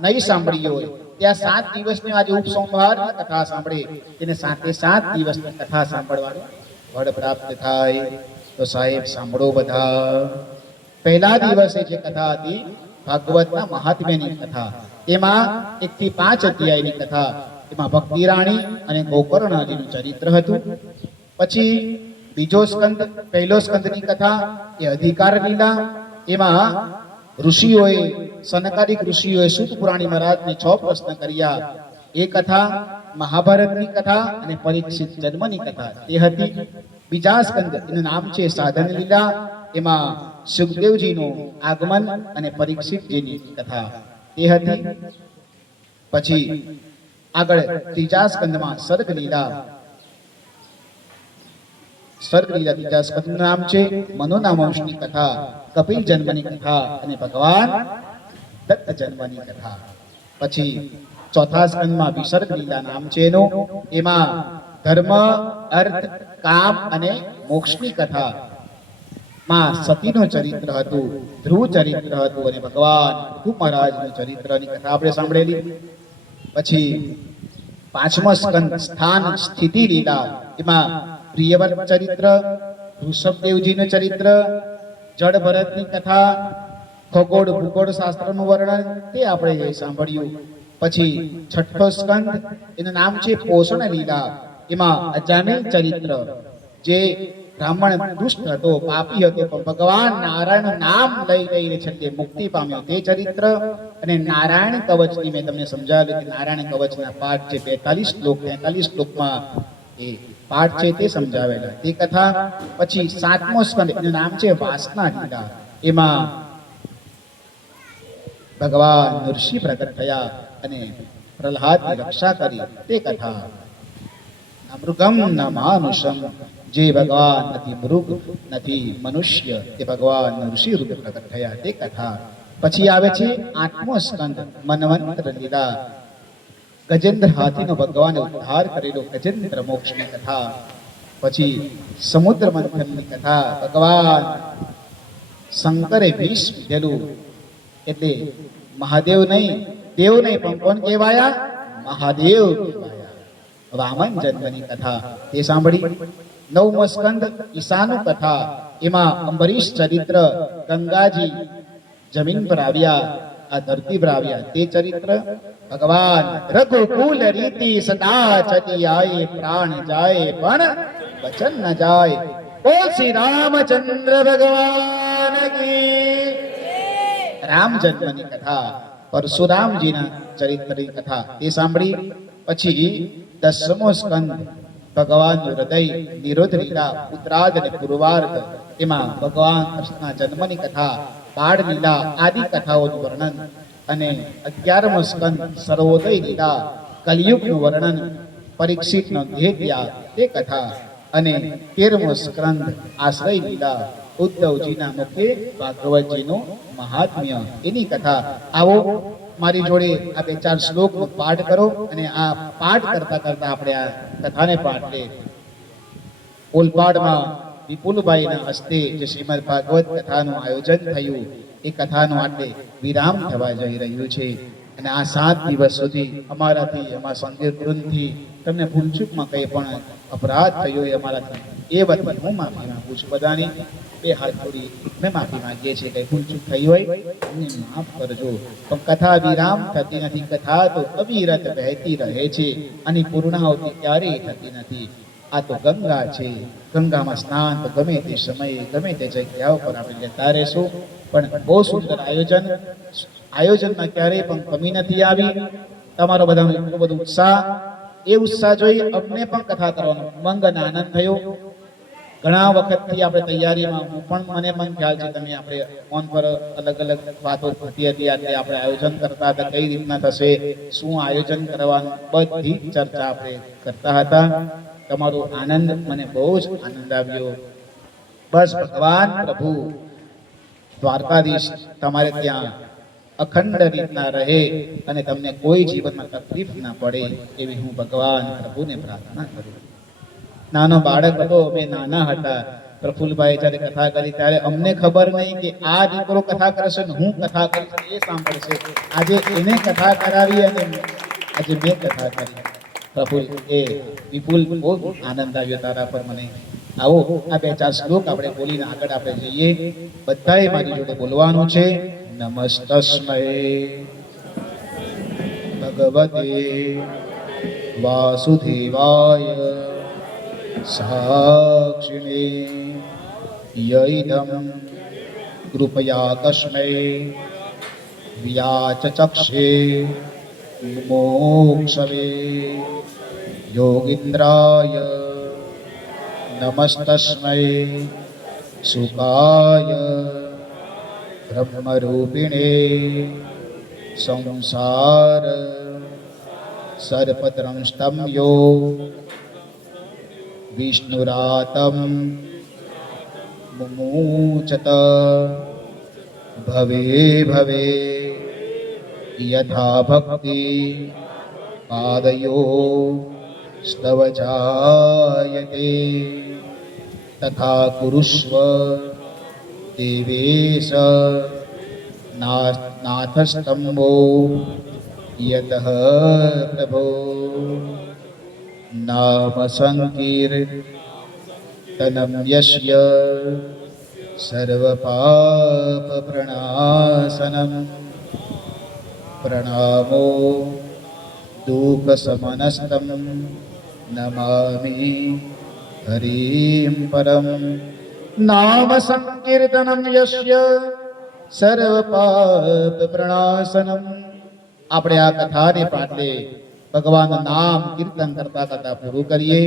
નહીં સાંભળી હોય ત્યાં 7 દિવસની આજે ઉપસંહાર કથા સાંભળે તેને 7 દિવસની કથા સાંભળવાનું ફળ પ્રાપ્ત થાય. તો સાહેબ સાંભળો બધા. પહેલા દિવસે જે કથા હતી ભાગવતના મહાત્મ્યની કથા, એમાં 1 થી 5 અધ્યાયની કથા. એમાં ભક્તિ રાણી અને ગોકર્ણજીનું ચરિત્ર હતું. પછી બીજો સ્કંદ, પહેલો સ્કંદની કથા એ અધિકાર લીલા. એમાં ઋષિઓએ સનકાદિક ઋષિઓએ સૂત પુરાણી મહારાજને 6 પ્રશ્ન કર્યા. એ કથા મહાભારતની કથા અને પરીક્ષિત જન્મની કથા તે હતી. બીજા સ્કંદ એનું નામ છે સાધન લીલા. એમાં સુખદેવજીનું આગમન અને પરીક્ષિતજીની કથા તે હતી. પછી આગળ ત્રીજા સ્કંદમાં સર્ગ લીલા. સર્ગ લીલા ત્રીજા સ્કંદનું નામ છે મનોના વંશની કથા, કપિલ જન્મની કથા અને ભગવાન દત્ત જન્મની કથા. પછી ચોથા સ્કંદમાં વિસર્ગ લીલા નામ છે એનું. એમાં ધર્મ, અર્થ, કામ અને મોક્ષની કથા. માં સતીનું ચરિત્ર હતું, ધ્રુવ ચરિત્ર હતું અને ભગવાન પૃથુ મહારાજનું ચરિત્રની કથા આપણે સાંભળેલી. પછી પાંચમો સ્કંદ સ્થાન સ્થિતિ લીલા. એમાં પ્રિયવત ચરિત્ર, ઋષભદેવજીનું ચરિત્ર, જડ ભરતની કથા, ખગોળ ભૂગોળ શાસ્ત્રનું વર્ણન તે આપણે સાંભળ્યું. પછી છઠ્ઠો સ્કંદ એનું નામ છે પોષણ લીલા. એમાં અજામિલ ચરિત્ર, જે બ્રાહ્મણ દુષ્ટ હતો, પાપી હતો, પણ ભગવાન નારાયણ નામ લઈ લઈને છેલ્લે મુક્તિ પામ્યો તે ચરિત્ર. અને નારાયણ કવચની મેં તમને સમજાવ્યું કે નારાયણ કવચના પાઠ છે 42 શ્લોક, 43 શ્લોકમાં એ પાઠ છે તે સમજાવેલા તે કથા. પછી સાતમો સ્કંદ એનું નામ છે વાસના લીલા. એમાં ભગવાન નૃસિંહ પ્રગટ થયા અને પ્રહલાદની રક્ષા કરી તે કથા. મૃગમ ન માનુષમ, જે ભગવાન નથી મૃગ નથી મનુષ્ય, તે ભગવાન ઋષિ રૂપે પ્રગટ થયા તે કથા. પછી આવે છે આઠમો સ્કંદ મન્વંતર લીલા. ગજેન્દ્ર હાથીનો ભગવાને ઉદ્ધાર કરેલો ગજેન્દ્ર મોક્ષની કથા. પછી સમુદ્ર મંથનની કથા. ભગવાન શંકરે વિષ પીધેલું, એટલે મહાદેવ નહીં, દેવ નહીં, પણ કોણ કહેવાયા? મહાદેવ કહેવાયા. વામન જન્મની કથા તે સાંભળી. નવમો સ્કંદ ઈશાનું કથા. એમાં અંબરીશ ચરિત્ર, ગંગાજી જમીન પર આવ્યા, આ ધરતી પર આવ્યા તે ચરિત્ર. ભગવાન રઘુકુલ રીતિ સદા ચતી આયે, પ્રાણ જાય પણ વચન ન જાય. બોલ શ્રી રામચંદ્ર ભગવાન કી. રામ જન્મની કથા, પરશુરામજીના ચરિત્રની કથા તે સાંભળી. પછી 10મો સ્કંદ ભગવાનનું હૃદય, નિરોધ લીલા, ઉત્તરાર્ધ અને પૂર્વાર્ધ. એમાં ભગવાન કૃષ્ણના જન્મની કથા, બાળ લીલા આદિ કથાઓનું વર્ણન. અને 11મો સ્કંદ સર્વોદય લીલા, કલિયુગનું વર્ણન, પરીક્ષિતનો દેહ ત્યાગ તે કથા. અને 13મો સ્કંદ આશ્રય લીલા, ઉદ્ધવજીના મુખે ભાગવતજીનું મહાત્મ્ય એની કથા. આવો મારી જોડે આ 2-4 શ્લોકનો પાઠ કરો અને આ પાઠ કરતા કરતા આપણે આ કથાને પાઠ લે. ઓલપાડમાં વિપુલભાઈના હસ્તે જે શ્રીમદ ભાગવત કથાનું આયોજન થયું એ કથાનું આટલે વિરામ થવા જઈ રહ્યું છે. અને આ 7 દિવસ સુધી અમારાથી અમારા સંગીત વૃંદથી તમને ભૂલચૂકમાં કંઈ પણ અપરાધ થયો હોય અમારાથી એ વતી હું માફી માંગુ છું. બધાની બે હાથ જોડી મેં માફી માંગીએ છીએ. કંઈ ભૂલચૂક થઈ હોય અમને માફ કરજો. પણ કથા વિરામ થતી નથી. કથા તો અવિરત વહેતી રહે છે અને પૂર્ણાહુતિ ક્યારેય થતી નથી. આ તો ગંગા છે. ગંગામાં સ્નાન તો ગમે તે સમયે ગમે તે જગ્યા ઉપર આપણે લેતા રહેશું. પણ બહુ સુંદર આયોજનમાં ક્યારેય પણ કમી નથી આવી. તમારો બધાનો એટલો બધો ઉત્સાહ, એ ઉત્સાહ જોઈ અમને પણ કથા કરવાનો ઉમંગ અને આનંદ થયો. ઘણા વખતથી આપણે તૈયારીમાં મને પણ ખ્યાલ છે તમે આપણે ફોન પર અલગ અલગ વાતો થતી હતી. એટલે આપણે આયોજન કરતા હતા, કઈ રીતના થશે, શું આયોજન કરવાનું, બધી ચર્ચા આપણે કરતા હતા. તમારો આનંદ મને બહુ જ આનંદ આવ્યો. બસ ભગવાન પ્રભુ દ્વારકાધીશ તમારે ત્યાં અખંડ રીતના રહે અને તમને કોઈ જીવનમાં તકલીફ ના પડે એવી હું ભગવાન પ્રભુને પ્રાર્થના કરું. નાનો બાળક હતો, અમે નાના હતા, પ્રફુલભાઈ જ્યારે કથા કરી ત્યારે અમને ખબર નહીં કે આ દીકરો કથા કરશે ને હું કથા કરીશ એ સાંભળશે. આજે એને કથા કરાવી અને આજે મેં કથા કરી. પ્રફુલ એ વિપુલ બહુ આનંદ આવ્યો તારા પર મને. આવો આ 2-4 શ્લોક આપણે બોલીને આગળ આપણે જઈએ. બધાએ મારી જોડે બોલવાનું છે. નમસ્તસ્મૈ ભગવતે વાસુદેવાય સાક્ષિણે યૈદમ કૃપયા તસ્મૈ વ્યાચચક્ષે મોક્ષવે યોગીન્દ્રાય નમસ્તસ્મૈ સુકાય બ્રહ્મરૂપિણે સંસાર સર્પદ્રંષ્ટમ યો વિષ્ણુરાતમ મુમુચત ભવે ભવે યથા ભક્તિ પાદયો સ્તવ જાયતે તથા કુરુષ્વ દેવેશ નાથસ્તંભો યતઃ પ્રભો નામ સંકીર્તનમ યસ્ય સર્વપાપ પ્રણાસનમ પ્રણામો દુઃખસમનસ્તમ નમામિ હરિમ પરમ. નામ સંકીર્તનમ યસ્ય સર્વપાપ પ્રણાસનમ. આપણે આ કથાને પાટલે ભગવાનનું નામ કીર્તન કરતા કરતા પૂરું કરીએ.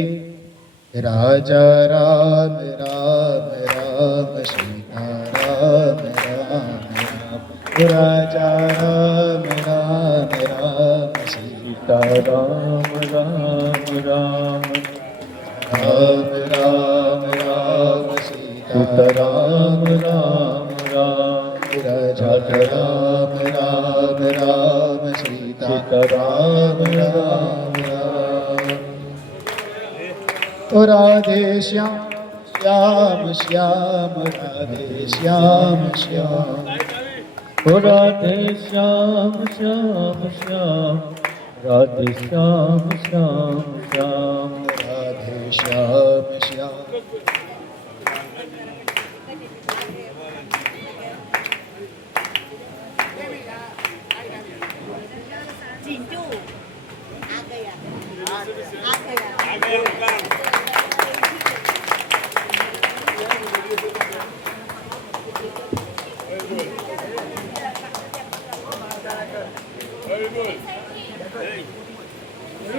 રાજા રામ રામ રામ સીતા રામ રામ રામ. રાજા રામ રામ રામ સીતા રામ રામ રામ. રામ રામ રામ સીતારામ રામ રામ. રાજા રામ રામ રામ સીતારામ રામ રામ. રાધે શ્યામ શ્યામ શ્યામ રાધે શ્યામ શ્યામ. રાધે શ્યામ શ્યામ શ્યામ રાધે શ્યામ શ્યામ શ્યામ. રાધે શ્યામ શ્યામ. चिंटू आ गया आ गया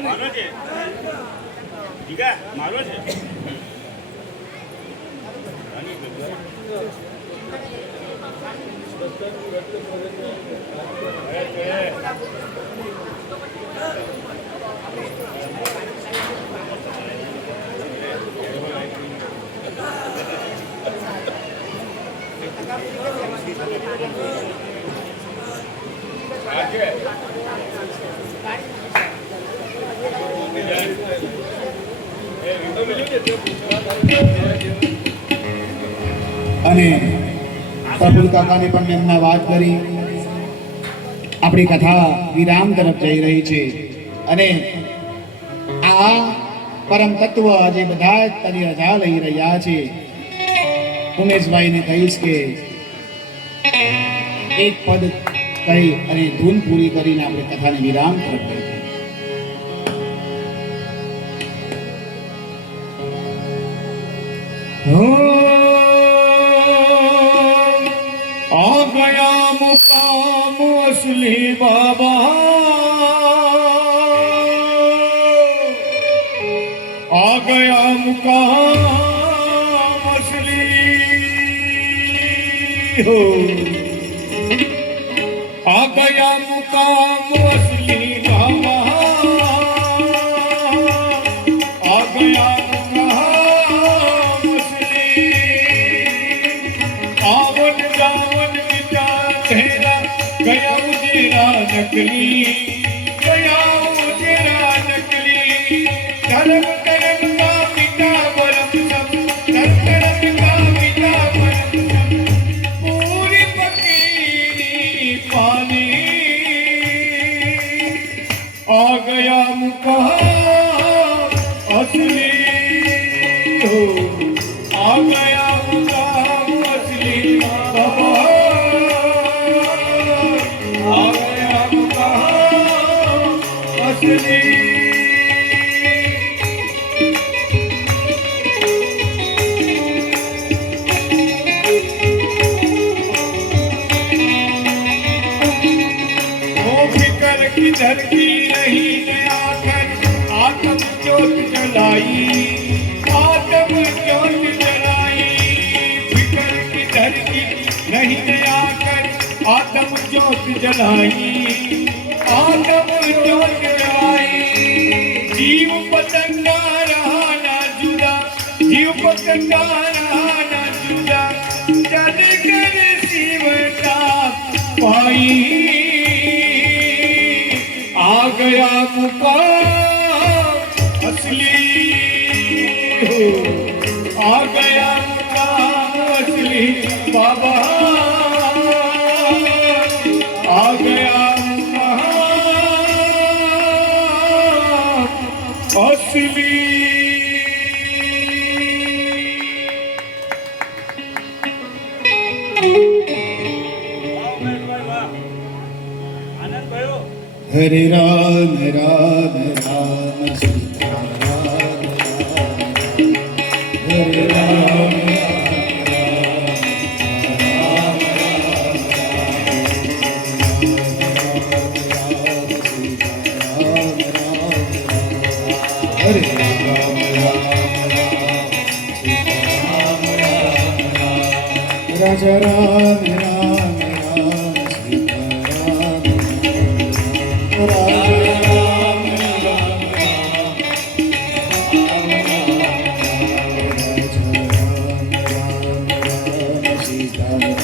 મારો છે દીકા મારો છે આજે અને પ્રફુલ્લ કાકાને પણ એમના વાત કરી. આપણી કથા વિરામ તરફ જઈ રહી છે અને આ પરમ તત્વ આજે બધા જ તારી રજા લઈ રહ્યા છે. ઉમેશભાઈને કહીશ કે એક પદ કહી અને ધૂન પૂરી કરીને આપણે કથાને વિરામ તરફ જઈએ. आ गया मुकाम असली बाबा, आ गया मुकाम असली हो, आ गया मुकाम असली बाबा, आ गया मुकाम असली. आवन जावन विचार तेरा गया उजरा नकली, गया उजरा नकली. धर्म कर्म का पिता परम सब, धर्म कर्म का पिता परम सब, पूरी फकीरी पानी. आ गया मुकाम असली हो, आ गया मुकाम असली बाबा, आ गया मुकाम असली. फिकर की धरती नहीं गया कर, आत्म ज्योत जलाई, आत्म ज्योत जलाई. फिकर की धरती नहीं गया कर, आत्म ज्योत जलाई, आत्म ज्योत जलाई. जीव पतंगा रहा ना जुदा, जीव पतंगा रहा ना जुदा, जल कर शिवता पाई. आ गया मुकाम असली हो, आ गया मुकाम असली बाबा, आ गया मुकाम असली. हरे राम राम राम सीता राम राम, हरे राम राजा राम राम राम सीता राम राम, राम राम सीता राम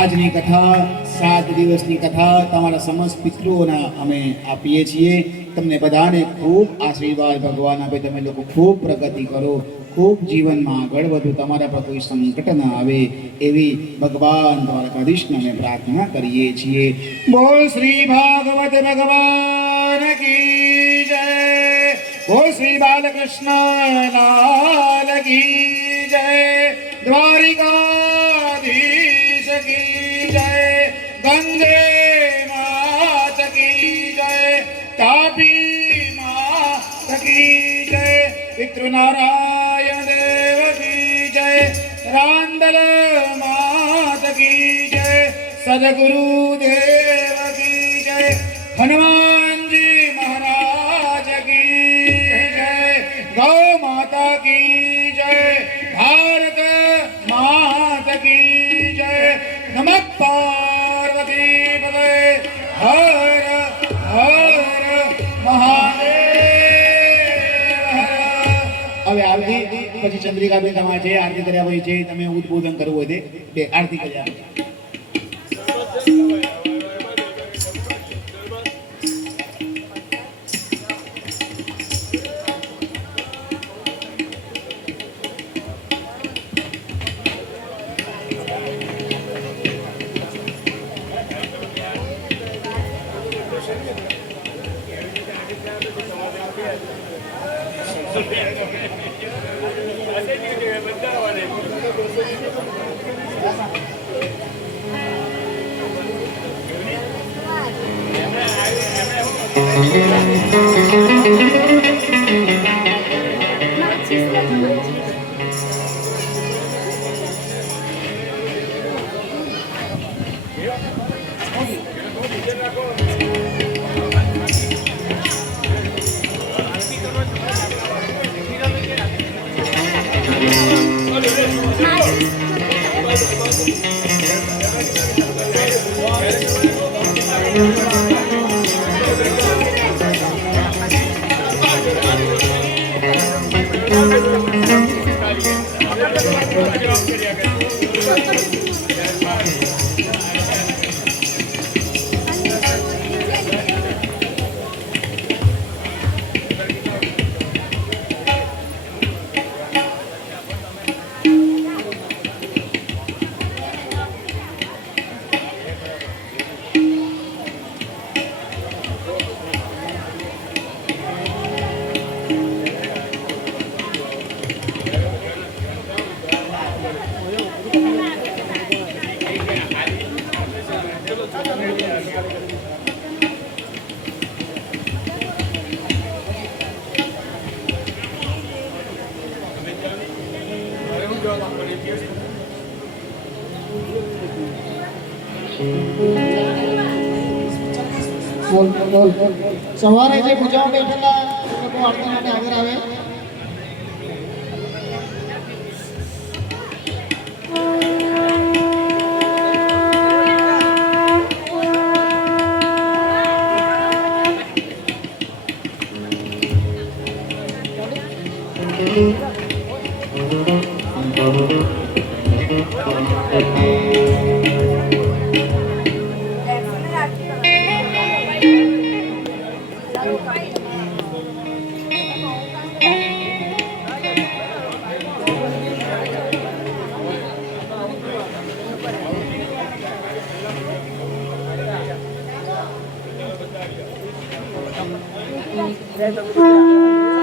આજની કથા 7 દિવસની કથા તમારા સમસ્ત પિતૃઓના અમે આપીએ છીએ. તમને બધાને ખૂબ આશીર્વાદ ભગવાન આપે, તમે લોકો ખૂબ પ્રગતિ કરો, ખૂબ જીવનમાં આગળ વધો, તમારા પર કોઈ સંકટ ન આવે એવી ભગવાન તમારા કૃષ્ણને પ્રાર્થના કરીએ છીએ. બોલ શ્રી ભાગવત ભગવાન કી જય, બોલ શ્રી બાલકૃષ્ણ લાલ કી જય, દ્વારિકાધીશ કી જય, ગંગે માત કી જય, તાપી માત કી જય, પિતૃનારાયણ દેવ કી જય, રાંદલ માત કી જય, સદગુરુ દેવ કી જય, હનુમાનજી મહારાજ કી જય, ગૌ માતા કી જય, ભારત માત કી જય. નમઃ પાર્વતી પતે, હર હર મહાદેવ. હવે આરતી પછી ચંદ્રિકાબેન તમારે જે આરતી કર્યા હોય છે, તમે ઉદ્બોધન કરવું હોય તે બે આરતી કર્યા. સવારે જે પૂજામાં બેઠેલા લોકો આરતી માટે આગળ આવે.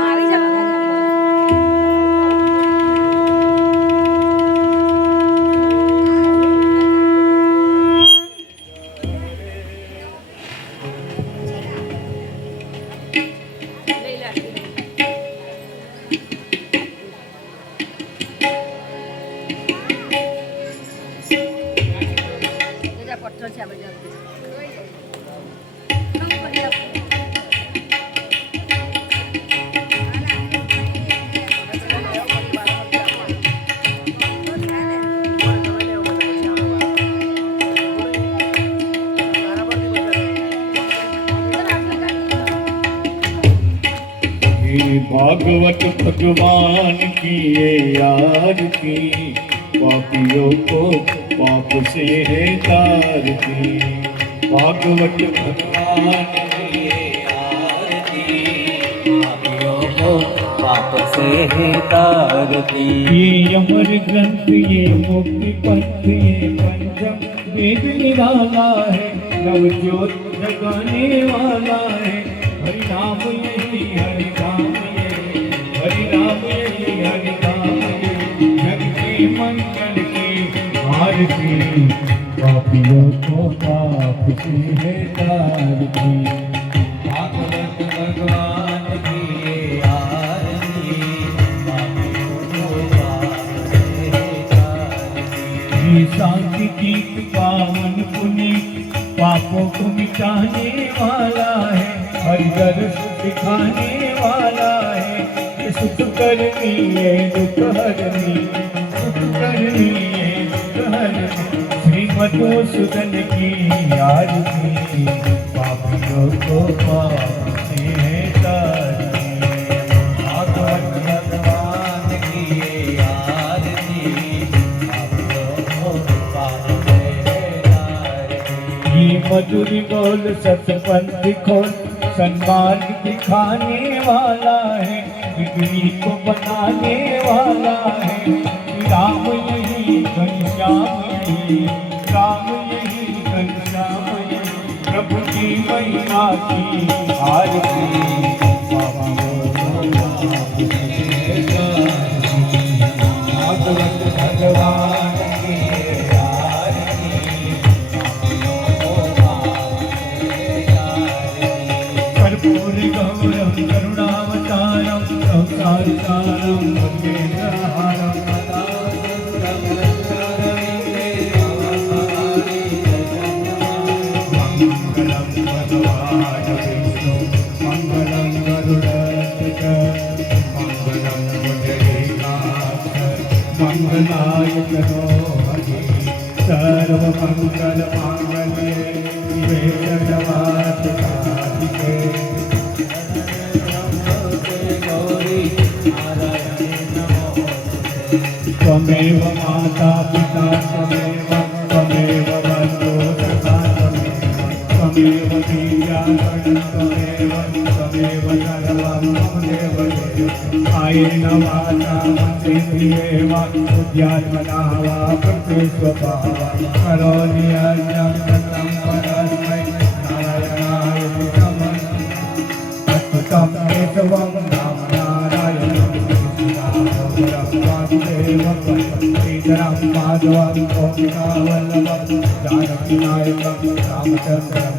આવી જાવ. પથ્થર છે આ બધા. ये भागवत भगवान की ये आरती, पापियों को पाप से है तारती। भागवत भगवान की ये आरती, पापियों को पाप से है तारती। ये अमर ग्रंथ, ये मुक्ति पंथ, ये पंचम वेद निराला है, नवज्योत जगाने वाला है। हरि नाम यही, हरि नाम यही, हरि नाम यही, हरि नाम यही, जग के मंगल की आरती, पापियों को पाप से है तारती। भागवत भगवान की ये आरती, पापियों को पाप से है तारती। ये शांति गीत पावन पुनीत, पापों को मिटाने वाला है, हरि दर्श दिखाने वाला है। ये सुख करनी है दुख हरनी, सुख करनी है दुख हरनी। श्री मधुसूदन की आरती, पापियों को पाप से है तारती। भागवत भगवान की ये आरती, पापियों को पाप से है तारती। ये मधुर बोल सतपंथ खोल, सन्मार्ग दिखाने वाला है, बिगड़ी को बनाने वाला है। राम यही घनश्याम यही, राम यही घनश्याम यही, प्रभु की महिमा की आरती, भागवत भगवान की आरती, कर्पूर मंगलाय तनो हरि सर्व मंगल मांगल्ये शिवे सर्वार्थ साधिके गौरी नारायणी नमोस्तुते त्वमेव माता पिता त्वमेव बन्धो सखा त्वमेव विद्याधरं त्वमेव सर्वं मम देव आयेन वाचा मन्त्रेन्द्रियेव बुद्ध्यात्मना वा प्रकृतिस्वभावा करोमि यज्ञं सकलं परस्मै नारायणाय समर्पयामि अच्युतं केशवं रामनारायणं श्रीधरं माधवं गोपिकावल्लभं जानकीनायकं रामचन्द्रं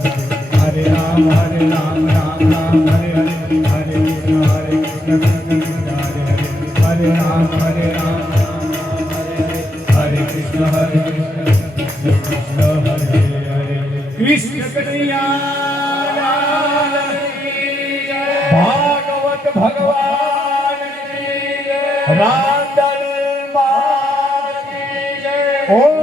हरे राम राम राम हरे हरे हरे कृष्ण कृष्ण हरे हरे हरे राम हरे कृष्ण कृष्ण हरे हरे कृष्ण कन्हैया लाल की जय। भागवत भगवान की जय। राम दल माँ की जय। ओम